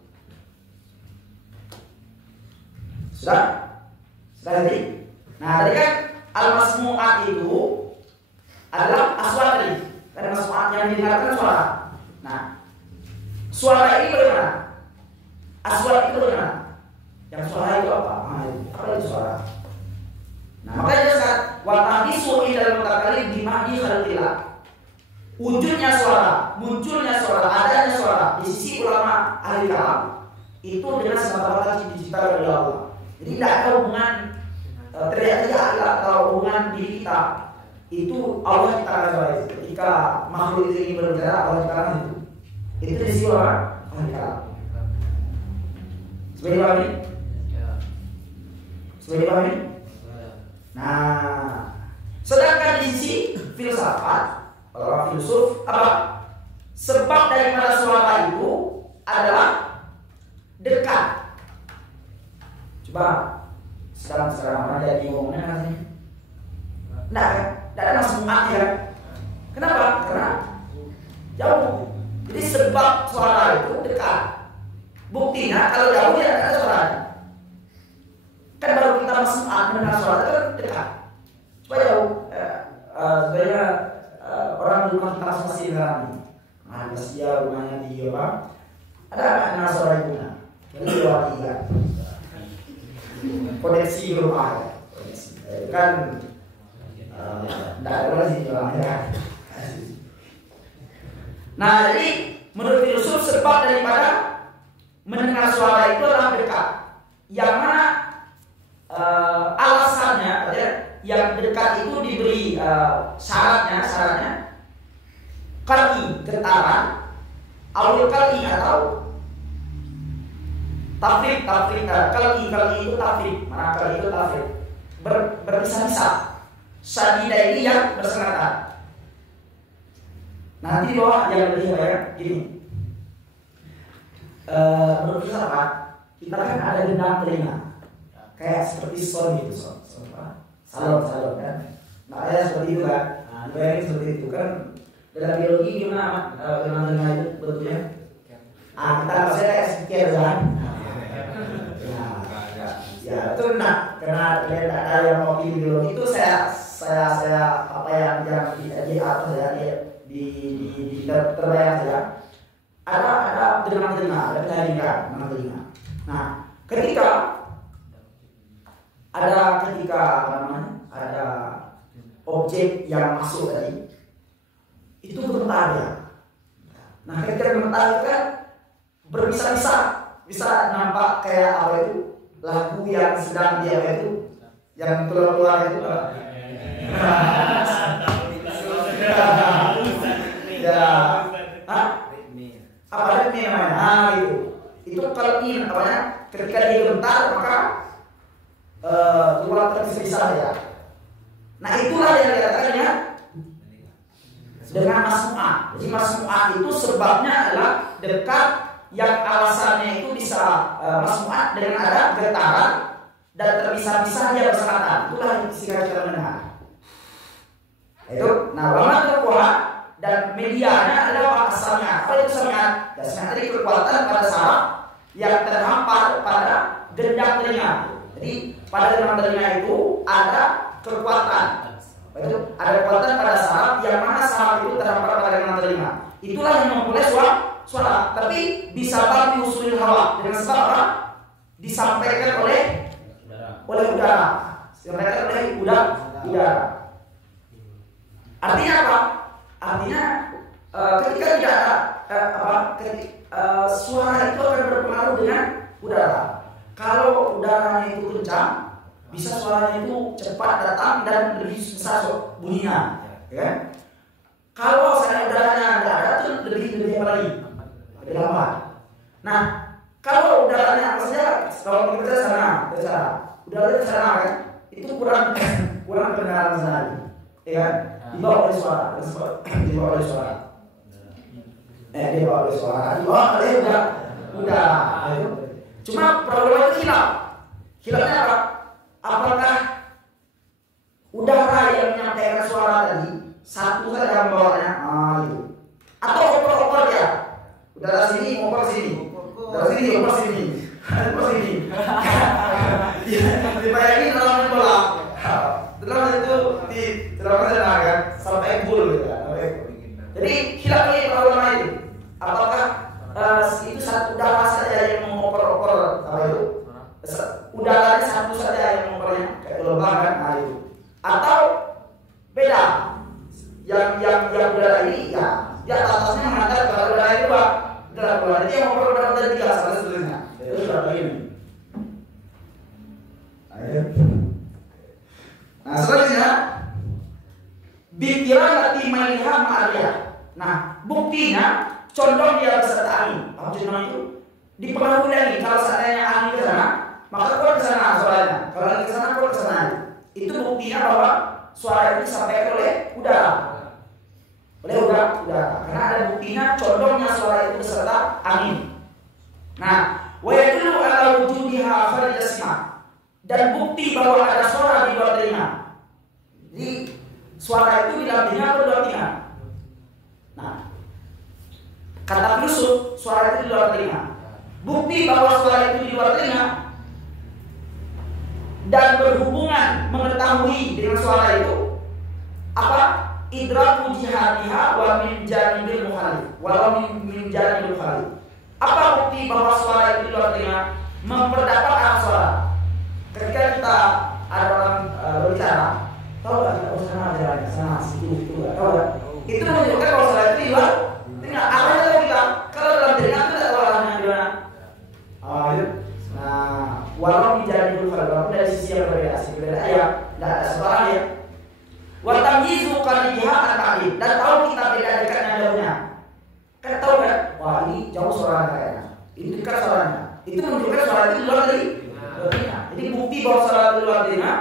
Sudah? Tadi. Nah, tadi kan al-masmu'at itu adalah aswat tadi. Karena masmu'at yang didengarkan suara. Nah, suara ini bagaimana? Aswat itu bagaimana? Yang suara itu apa? Apa itu suara? Nah, makanya saat wa tahdisu ilal mutakallim bi mahdi khalqillah. Wujudnya suara, munculnya suara, adanya suara di sisi ulama ahli kalam itu dengan semata-mata diciptakan oleh Allah. Jadi tidak ada hubungan teriak-teriak atau hubungan diri kita. Itu Allah ciptakan suara itu. Ketika makhluk ini berbicara, Allah ciptakan itu. Itu di sisi orang ahli kalam. Sebagai paham ini? Sebagai paham ini? Nah, sedangkan di sisi filsafat, orang filsuf apa? Sebab daripada suara itu adalah dekat. Coba sekarang mana jadi ngomongnya katanya? Tidak ada masmu'at ya. Kenapa? Karena jauh. Jadi sebab suara itu dekat. Buktinya kalau jauh ya tidak ada suaranya. Kan baru kita masmu'at mendengar suara itu kan dekat. Coba jauh. Sebenarnya orang di rumah kita masih mengalami. Nah, dia rumahnya di apa? Ada dengar suara ibunya. Jadi lewat tiga. Koneksi rumah ya. Kan tidak ada lagi ya. Nah, jadi menurut filsuf sebab daripada mendengar suara itu adalah dekat. Yang mana alasannya yang dekat itu diberi syaratnya kal'i, getaran, awil kal'i atau tafrik, kal'i itu tafrik, mana kal'i itu tafrik, berpisah-pisah syadida ini yang bersengatan. Nanti di bawah yang lebih banyak gini. Menurut filsafat kita kan ada gendang telinga, kayak seperti son gitu, salon kan. Makanya seperti itu kan. Bayangin seperti itu kan. Dalam biologi gimana gendang telinga itu bentuknya? Kita maksudnya kayak speaker kan. Ya itu benar, karena ada yang mau pilih biologi itu saya apa yang di apa saya di terbayang saja. Ada telinga, ada telinga. Nah, ketika ada objek yang masuk tadi, itu gemetar ya. Nah, ketika gemetar itu kan berbisa-bisa, bisa nampak kayak apa itu lagu yang sedang dia itu, yang keluar itu. Ya, apa ini namanya? Gitu. Itu kalau ini namanya ketika dia gemetar maka keluar terpisah ya. Nah itulah yang dikatakannya dengan masmu'ah. Jadi masmu'ah itu sebabnya adalah dekat, yang alasannya itu bisa masmu'ah dengan ada getaran dan terpisah-pisah dia bersangatan. Itulah sehingga kita mendengar. Itu, nah lama kekuatan dan medianya adalah asalnya. Apa itu sangat? Ya sangat dari kekuatan pada saraf yang terhampar pada gendang telinga. Jadi pada gendang telinga itu ada kekuatan. Itu ada kekuatan pada saraf yang mana saraf itu terhampar pada gendang telinga. Itulah yang memulai suara. Tapi bisa bagi usulin hawa dengan sebab apa? Disampaikan oleh udara. Disampaikan oleh udara. Artinya apa? Artinya ketika tidak ada suara itu akan berpengaruh dengan udara. Kalau udaranya itu kencang, bisa suaranya itu cepat datang dan lebih besar bunyinya, ya kan? Kalau misalnya udaranya tidak ada, itu lebih apa lagi? Lebih lambat. Nah, kalau udaranya maksudnya kalau kita sana, udaranya ke sana kan, itu kurang kedengaran sekali, ya kan? Dibawa oleh suara. Dibawa oleh udara. Cuma problemnya itu hilaf. Hilafnya apa? Apakah udara yang menyampaikan suara tadi satu saja membawanya? Gitu. Atau oper-oper ya? Udara sini, oper sini. Udara sini, oper sini. Oper sini. Dibayangin dalam bola. Dalam itu di dalam kan sampai gol gitu kan. Jadi hilaf ini problema itu. Apakah itu satu udara saja yang mengoper-oper apa itu? Udaranya satu saja yang mengopernya kayak gelombang kan, itu. Atau beda? Yang udara ini ya atasnya mengantar ke udara itu udara keluar. Jadi yang mengoper udara dari tiga salah satunya. Itu sudah begini. Nah selanjutnya bikiran lati mailiha ma'aliyah. Nah buktinya condong dia beserta angin. Apa condong itu? Dipengaruhi lagi. Kalau seandainya angin ke sana, maka keluar ke sana suaranya. Kalau angin ke sana, keluar ke sana. Itu buktinya bahwa suara itu disampaikan oleh udara. Oleh udara. Karena ada buktinya condongnya suara itu beserta angin. Nah, wa yadullu ala wujudiha kharij as-sama'. Dan bukti bahwa ada suara di luar telinga. Jadi suara itu di dalam telinga atau di luar telinga? Nah, kata filsuf suara itu di luar telinga. Bukti bahwa suara itu di luar telinga dan berhubungan mengetahui dengan suara itu apa? Idraku jihadiha wa min janibil mukhalif. Walau min janibil mukhalif. Apa bukti bahwa suara itu di luar telinga? Memperdapat arah suara. Ketika kita ada orang berbicara, tahu nggak kita sana jalan sana situ tahu nggak? Itu menunjukkan bahwa suara itu di luar telinga. Arahnya tahu kita. Kalau dalam telinga itu tidak tahu arahnya di mana. Nah, walau menjadi walaupun dari sisi yang berbeda ya, tidak ada suara ya. Wa tamyizu qariha an-ta'lil, dan tahu kita beda dekatnya jauhnya. Kan tahu kan? Wah ini jauh suaranya kayaknya. Ini dekat suaranya. Itu menunjukkan suara itu di luar dari telinga. Jadi bukti bahwa suara di luar telinga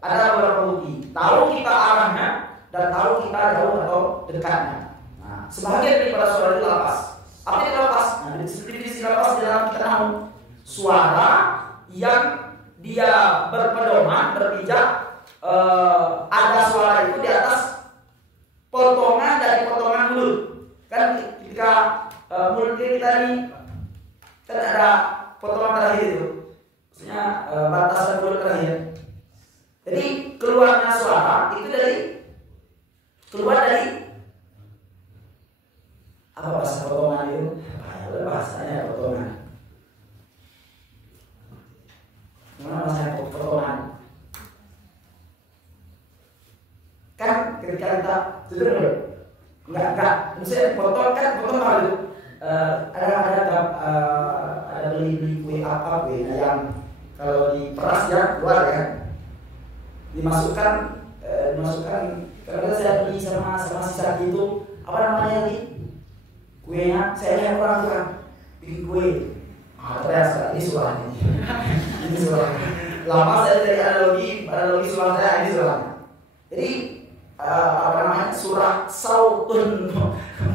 Ada beberapa bukti. Tahu kita arahnya dan tahu kita jauh atau dekatnya. Nah, sebagian daripada suara itu lapas. Apa itu lapas? Nah, definisi lapas di dalam kita tahu suara yang dia berpedoman, berpijak, ada suara itu di atas potongan dari potongan mulut. Kan ketika mulut kita ini kan ada potongan terakhir itu, maksudnya batasan mulut terakhir. Jadi keluarnya suara itu keluar dari apa bahasa potongan itu? Bahasanya potongan. Gimana bahasanya potongan? Kan ketika kita jujur enggak, misalnya potong apa itu? Ada beli kue apa kue yang kalau diperas ya keluar kan, dimasukkan karena saya beli sama si Saki itu apa namanya tadi kuenya, saya lihat orang kan bikin kue, ternyata ini suaranya ini suara lama saya dari analogi suara saya ini suara. Jadi apa namanya surah sautun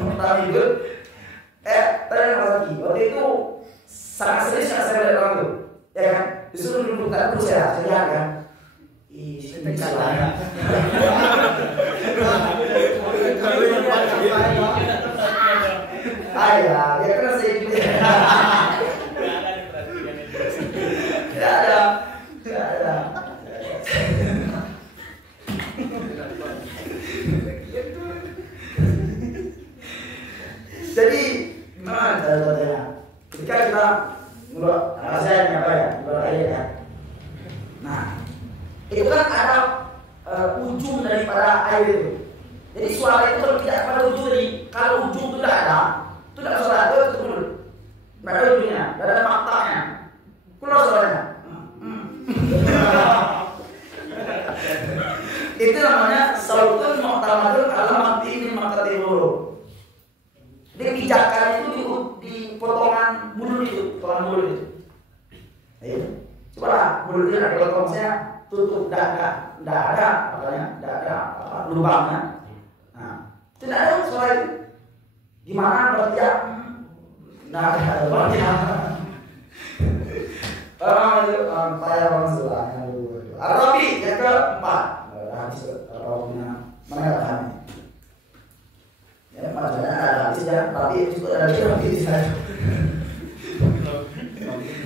mutamidun. Tanya lagi, waktu itu sangat serius yang saya lihat orang itu, ya kan? Disuruh dudukkan terus saya lihat kan. Ini salah. Ayah, dia kan saya juga. Tidak ada. Jadi gimana caranya? Ketika kita menurut rasanya apa ya? Menurut air ya. Nah, itu kan ada ujung daripada air itu. Jadi suara itu kalau tidak pada ujung tadi, kalau ujung itu tidak ada, itu tidak suara itu turun. Tidak ada ujungnya, tidak ada faktanya. Keluar suaranya. Itu namanya sautun mu'tamadun ala maqtin maqatirul. Jadi pijakan itu di potongan mulut itu, Ayo, coba lah mulutnya ada potongnya tutup, tidak ada lubangnya. Nah, tidak ada suara itu. Gimana berarti ya? Nah, ada lubangnya. Payah orang sebelah. Arabi yang keempat. Hadis mana kami? Ya, maksudnya ada hadis ya, tapi itu ada Rabi di sana.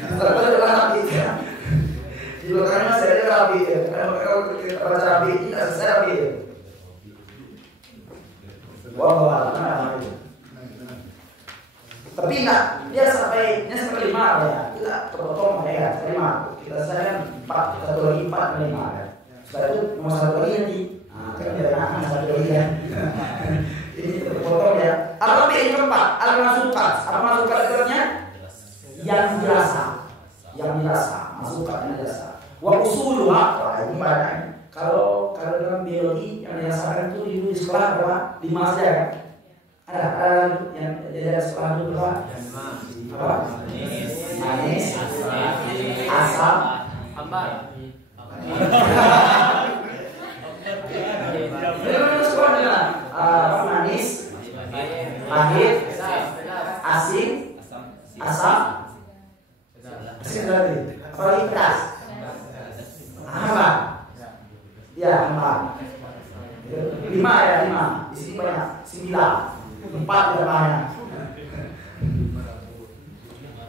Setelah itu Rabi ya. Di belakangnya saya ada Rabi ya. Karena kalau kita baca Rabi tidak selesai Rabi ya. Wah, mana itu? Tapi enggak, dia sampai 5 ya. Kita terpotong ya, 5. Kita saya kan 4, satu lagi 4 5 ya. Setelah itu nomor 1 lagi nanti. Nah, kan kita akan 1 lagi ya. Ini terpotong ya. Apa yang keempat? Al-masukat. Apa masukat artinya? Yang dirasa. Masukat yang dirasa. Wa usuluha. Wah, ini banyak. Kalau dalam biologi yang dirasakan itu dulu di sekolah berapa? 5 saja kan? Ada yang di sekolah dulu berapa? Apa? Manis, asam, manis, pahit, asin, asam, lagi, apalagi pedas, hambar, ya hambar, 5 ya 5, di sini banyak 9, 4 tidak banyak.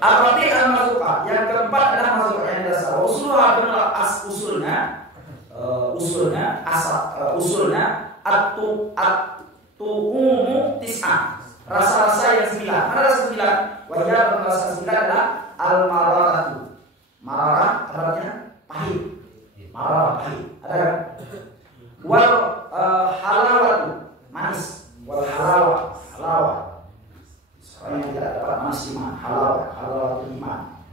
Apalagi al-masukat, yang keempat adalah masukat yang dasar. Usulnya atu'umu tis'ah. Rasa-rasa yang 9. Mana rasa 9? Wajah rasa 9 adalah al-mararatu. Mararah artinya pahit. Mararah pahit. Ada kan? Wal halawatu manis. Wal halawah. Orang yang tidak dapat manis iman. Halawah iman.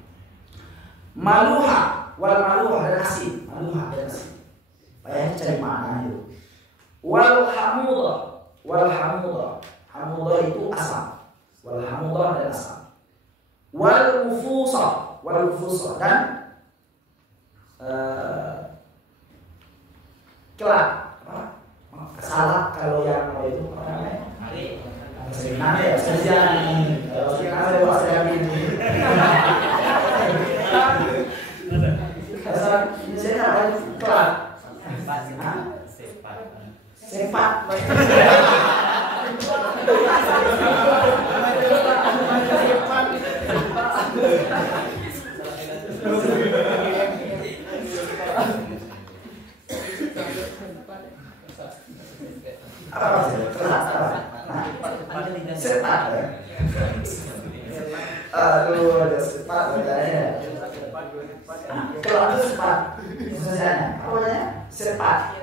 Maluha dan asin. Payahnya cari makna itu. Wal hamudah itu asam. Wal hamudah dan asam. Wal ufusah dan kelak apa? Salah kalau yang apa itu apa namanya? Senang ya, sejam. Kalau senang saya buat sejam ini. Asal saya apa itu kelak? Sepat. Apa maksudnya? Kelak apa? Sepat ya? Aduh, ada sepat katanya. Kelak itu sepat. Maksudnya apa namanya? Sepat.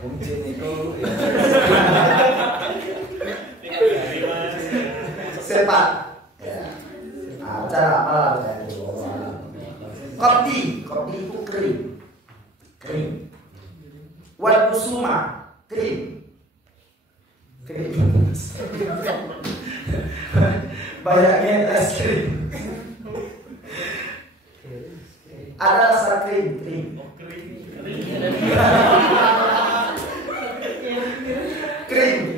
Mungkin itu sepat. Nah, cara apa lah itu? Kopi itu kering. Wal kusuma kering. Banyaknya es krim. Ada rasa krim. Krim.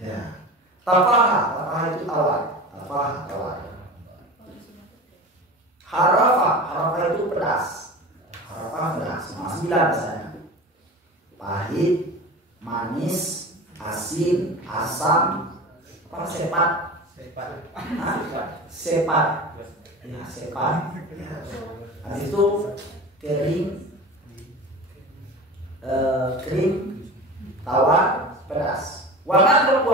Ya. Tafaha itu tawar. Harafa itu pedas. Sembilan rasanya. Pahit, manis, asin, asam, apa sepat. Ya, sepat. Habis itu kering, tawar, pedas. Walau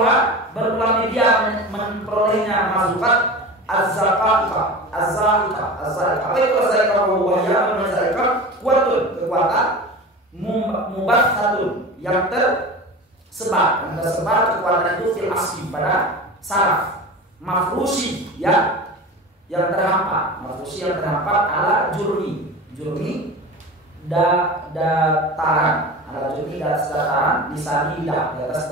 berulang dia memperolehnya masukan az-zakah. Apa itu az-zakah? Wahya az-zakah kekuatan mubassatun yang tersebar kekuatan itu fil asli pada saraf mafrusi ya yang terhampat ala jurmi dataran lisani lidah, di atas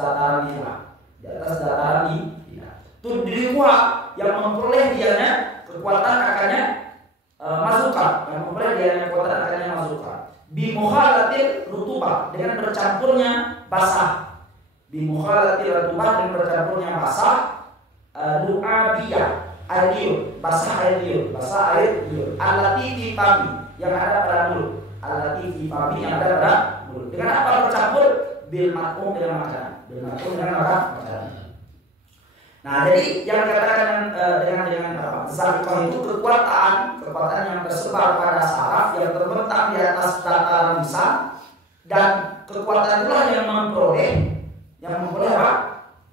dataran lidah. Tudrikuha yang memperoleh dianya kekuatan akannya masukan, bimukhalatil rutubah dengan bercampurnya basah. Lu'abiyah air liur. Alati fi fami yang ada pada mulut. Dengan apa bercampur? Bil mat'um dengan makanan. Nah, jadi yang dikatakan dengan zakah itu kekuatan yang tersebar pada saraf yang terbentang di atas dataran lisan, dan kekuatan itulah yang memperoleh apa?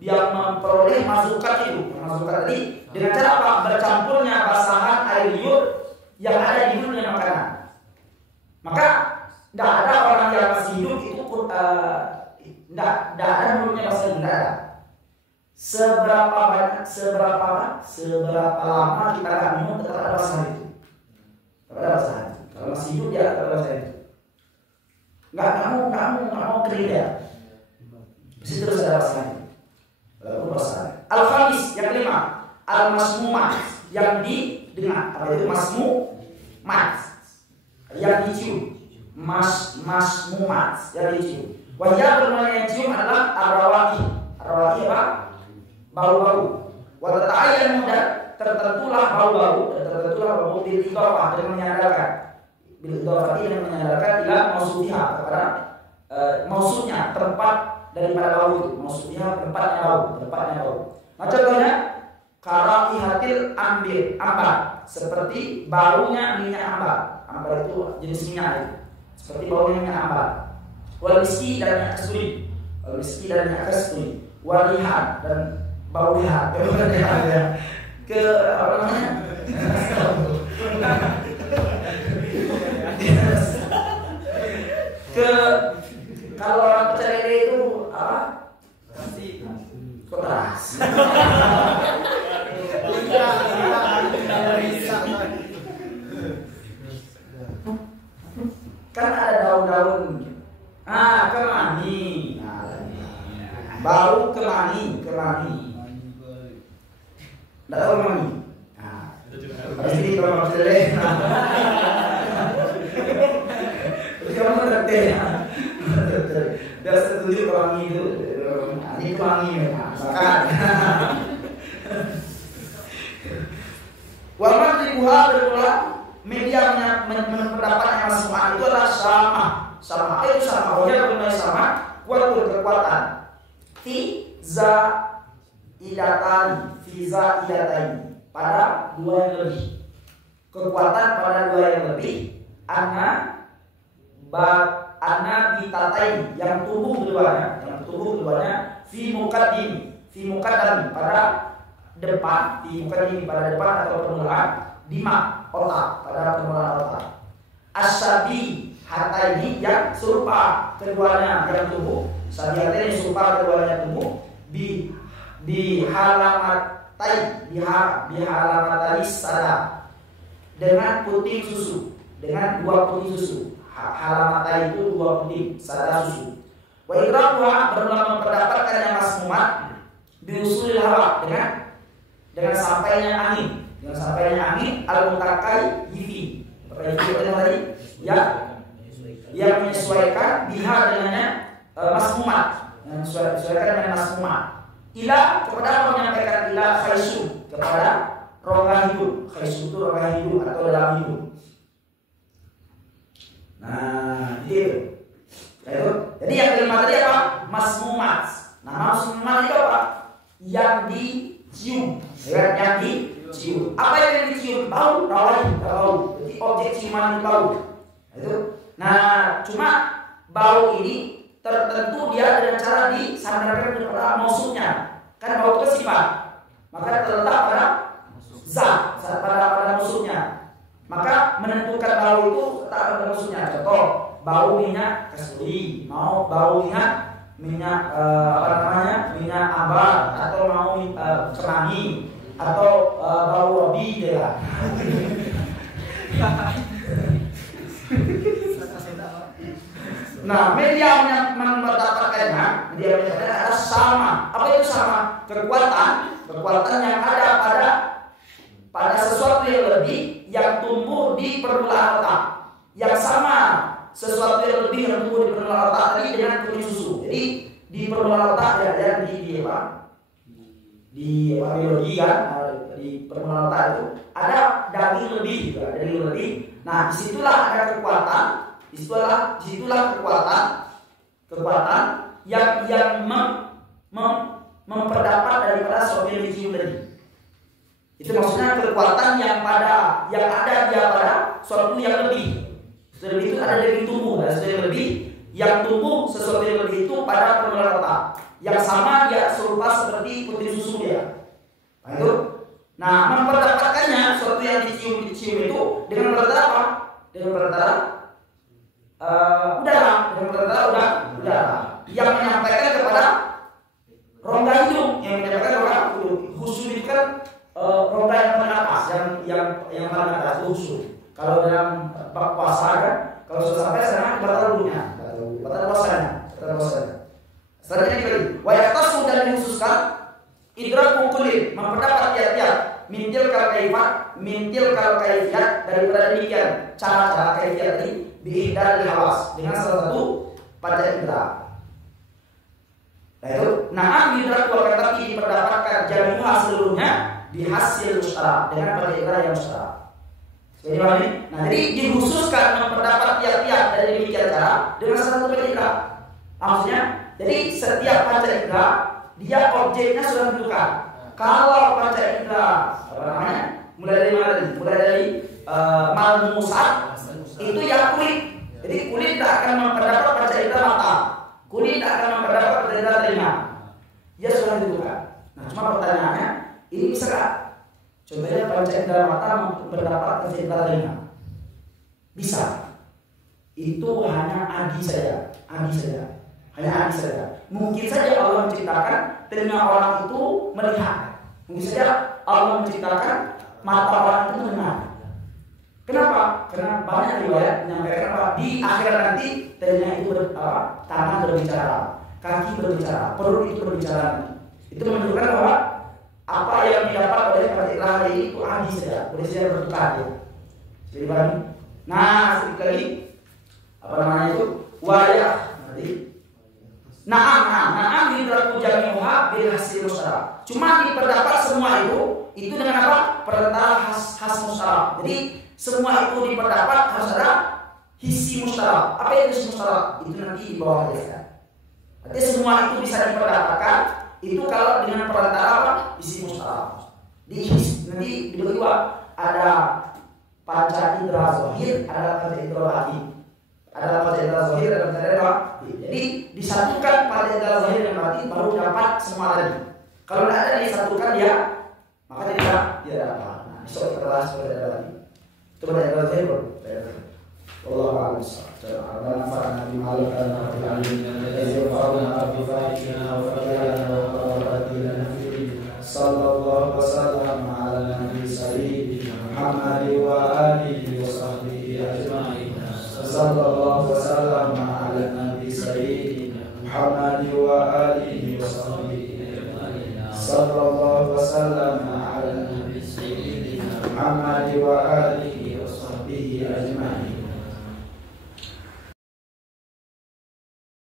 Yang memperoleh masukan itu. Masukan tadi dengan cara apa? Bercampurnya basahan air liur yang ada di dunia makanan. Maka tidak ada orang yang masih hidup itu tidak ada mulutnya masih hidup. Seberapa lama kita akan minum tetap ada basahan itu. Kalau masih hidup ya tetap ada basahan itu. Nggak mau kering ya. Mesti terus ada basahan itu. Al-khamis yang kelima, al-masmumat yang didengar. Apa itu masmumat? Yang dicium. Masmumat yang dicium. Wajah bermakna yang cium adalah ar-rawati. Ar-rawati apa? Bau-bau. Wa tata'ayyan mudah tertentulah bau-bau bil idhofah dengan menyandarkan. Bil idhofah dengan menyandarkan ila mausufiha kepada mausufnya tempat daripada bau itu. Mausufnya tempatnya bau. Contohnya karaihatil ambar, seperti baunya minyak ambar. Ambar itu jenis minyak itu. Seperti baunya minyak ambar. Wal miski dan minyak kasturi. Walihan dan bau lihat ke apa namanya? Kalau orang percaya itu apa? Keras. Kan ada daun-daun. Kemani. Bau kemani. Tidak tahu kemani. Pasti kalau maksudnya. Kamu ngerti ya? Dia setuju pelangi itu. Ini pelangi makan. Waman ribuha berulang media pendapat yang masmu'ah itu adalah sama itu sama. Oh ya benar sama. Kuat berkekuatan. Fi idatani pada dua yang lebih. Kekuatan pada dua yang lebih. Anna bitatain yang tumbuh keduanya fi muqaddimi pada depan atau permulaan dima otak pada permulaan otak. Asyabi hataini yang serupa keduanya yang tumbuh. Sabi hataini serupa keduanya tumbuh di halamatai sada dengan puting susu, dengan dua puting susu. Halamatai itu dua puting sada susu. Wa idrakuha berulang memperdapatkan yang masmumat biusulil hawa dengan sampainya angin, al-mutakai yifi. Apa itu tadi? Yang menyesuaikan biha dengannya masmumat, yang menyesuaikan dengan masmumat. Ila kepada menyampaikan ila khaisu kepada rongga hidung. Khaisu itu rongga hidung atau dalam hidung. Nah, gitu. Jadi yang kelima tadi apa? Masmumat. Nah, masmumat itu apa? Yang dicium. Yang dicium. Apa yang dicium? Bau, bau. Jadi objek ciuman itu bau. Itu. Nah, cuma bau ini tertentu dia dengan cara disandarkan kepada maksudnya. Kan bau itu sifat. Maka terletak pada zat pada maksudnya. Maka menentukan bau itu tak ada maksudnya. Contoh, bau minyak kasturi, mau bau minyak minyak ambar, atau mau kemangi, atau bau wabi ya. Nah, media mendapatkannya, media adalah sama. Apa itu sama? Kekuatan yang ada pada sesuatu yang lebih yang tumbuh di permulaan otak. Yang sama sesuatu yang lebih yang tumbuh di permulaan otak tadi dengan kulit susu. Jadi di permulaan otak ya di biologi kan, di permulaan otak itu ada daging lebih. Nah, disitulah ada kekuatan. Disitulah kekuatan yang memperdapat daripada sesuatu yang dicium tadi. Itu maksudnya kekuatan yang ada dia pada sesuatu yang lebih. Sesuatu itu ada yang tumbuh, sesuatu yang lebih yang tumbuh sesuatu yang lebih itu pada permulaan otak. Yang sama dia serupa seperti putih susu dia. Nah, itu. Nah, memperdapatkannya sesuatu yang dicium itu dengan perantara apa? Dengan perantara udara yang menyampaikan kepada rongga hidung, khusus itu kan rongga yang paling atas, yang paling atas itu khusus. Kalau dalam puasa kan, kalau sudah sampai sana batal wudunya, batal puasanya. Selanjutnya diberi wayatas sudah dikhususkan idrak kulit memperdapat tiap-tiap mintil kal kaifiyat daripada demikian cara kaifiyat tadi biihdal hawas dengan salah satu pada indra. Nah itu, idrak tapi diperdapatkan jamuha seluruhnya dihasil mustara dengan pada indra yang mustara. Nah, jadi dikhususkan memperdapat tiap-tiap dari demikian cara dengan salah satu pada indra. Maksudnya, jadi setiap panca indra dia objeknya sudah ditentukan. Kalau panca indra mulai dari malmusat itu ya kulit. Jadi kulit tidak akan memperdapat panca indra mata. Kulit tidak akan memperdapat panca indra telinga. Dia sudah ditentukan. Nah, cuma pertanyaannya, ini bisa nggak? Contohnya panca indra mata memperdapat panca indra telinga. Bisa. Itu hanya adi saja. Hanya adi saja. Mungkin saja Allah menciptakan telinga orang itu melihat. Mungkin saja Allah menciptakan mata orang itu mendengar. Kenapa? Karena banyak riwayat menyampaikan bahwa di akhirat nanti telinga itu tangan berbicara, kaki berbicara, perut itu berbicara. Itu menunjukkan bahwa apa yang didapat oleh partikel hari itu adi saja, boleh saja bertukar ya. Jadi bagi. Nah, sekali apa namanya itu? Wayah. Naam yudraku jami'uha bil hasil musytarak. Cuma diperdapat semua itu dengan apa? Perantara khas musytarak. Jadi semua itu diperdapat harus ada hisi musytarak. Apa itu hisi musytarak? Itu nanti di bawah hadis kan. Artinya semua itu bisa diperdapatkan itu kalau dengan perantara apa? Hisi musytarak. Nanti dibagi dua, ada panca indra zahir, ada panca indra batin. Ada panca indra zahir, ada panca indra batin. Jadi disatukan panca indra zahir dan batin baru dapat semua tadi. Kalau tidak ada disatukan dia, maka tidak dapat. Nah, besok kita bahas panca indra batin. Itu panca indra zahir baru. Wallahu a'lam. Rabbana fa'alna bima 'allamtana wa 'allimna yazkurna bi fa'itina wa fa'alna wa qadina fi sallallahu wa sallam ala nabi sayyidina Muhammad wa alihi wa sahbihi ajma'in. Sallallahu wa sallam ala nabi sayyidina Muhammad wa alihi wa sahbihi ajma'in. Sallallahu wa sallam ala nabi sayyidina Muhammad wa alihi wa sahbihi ajma'in.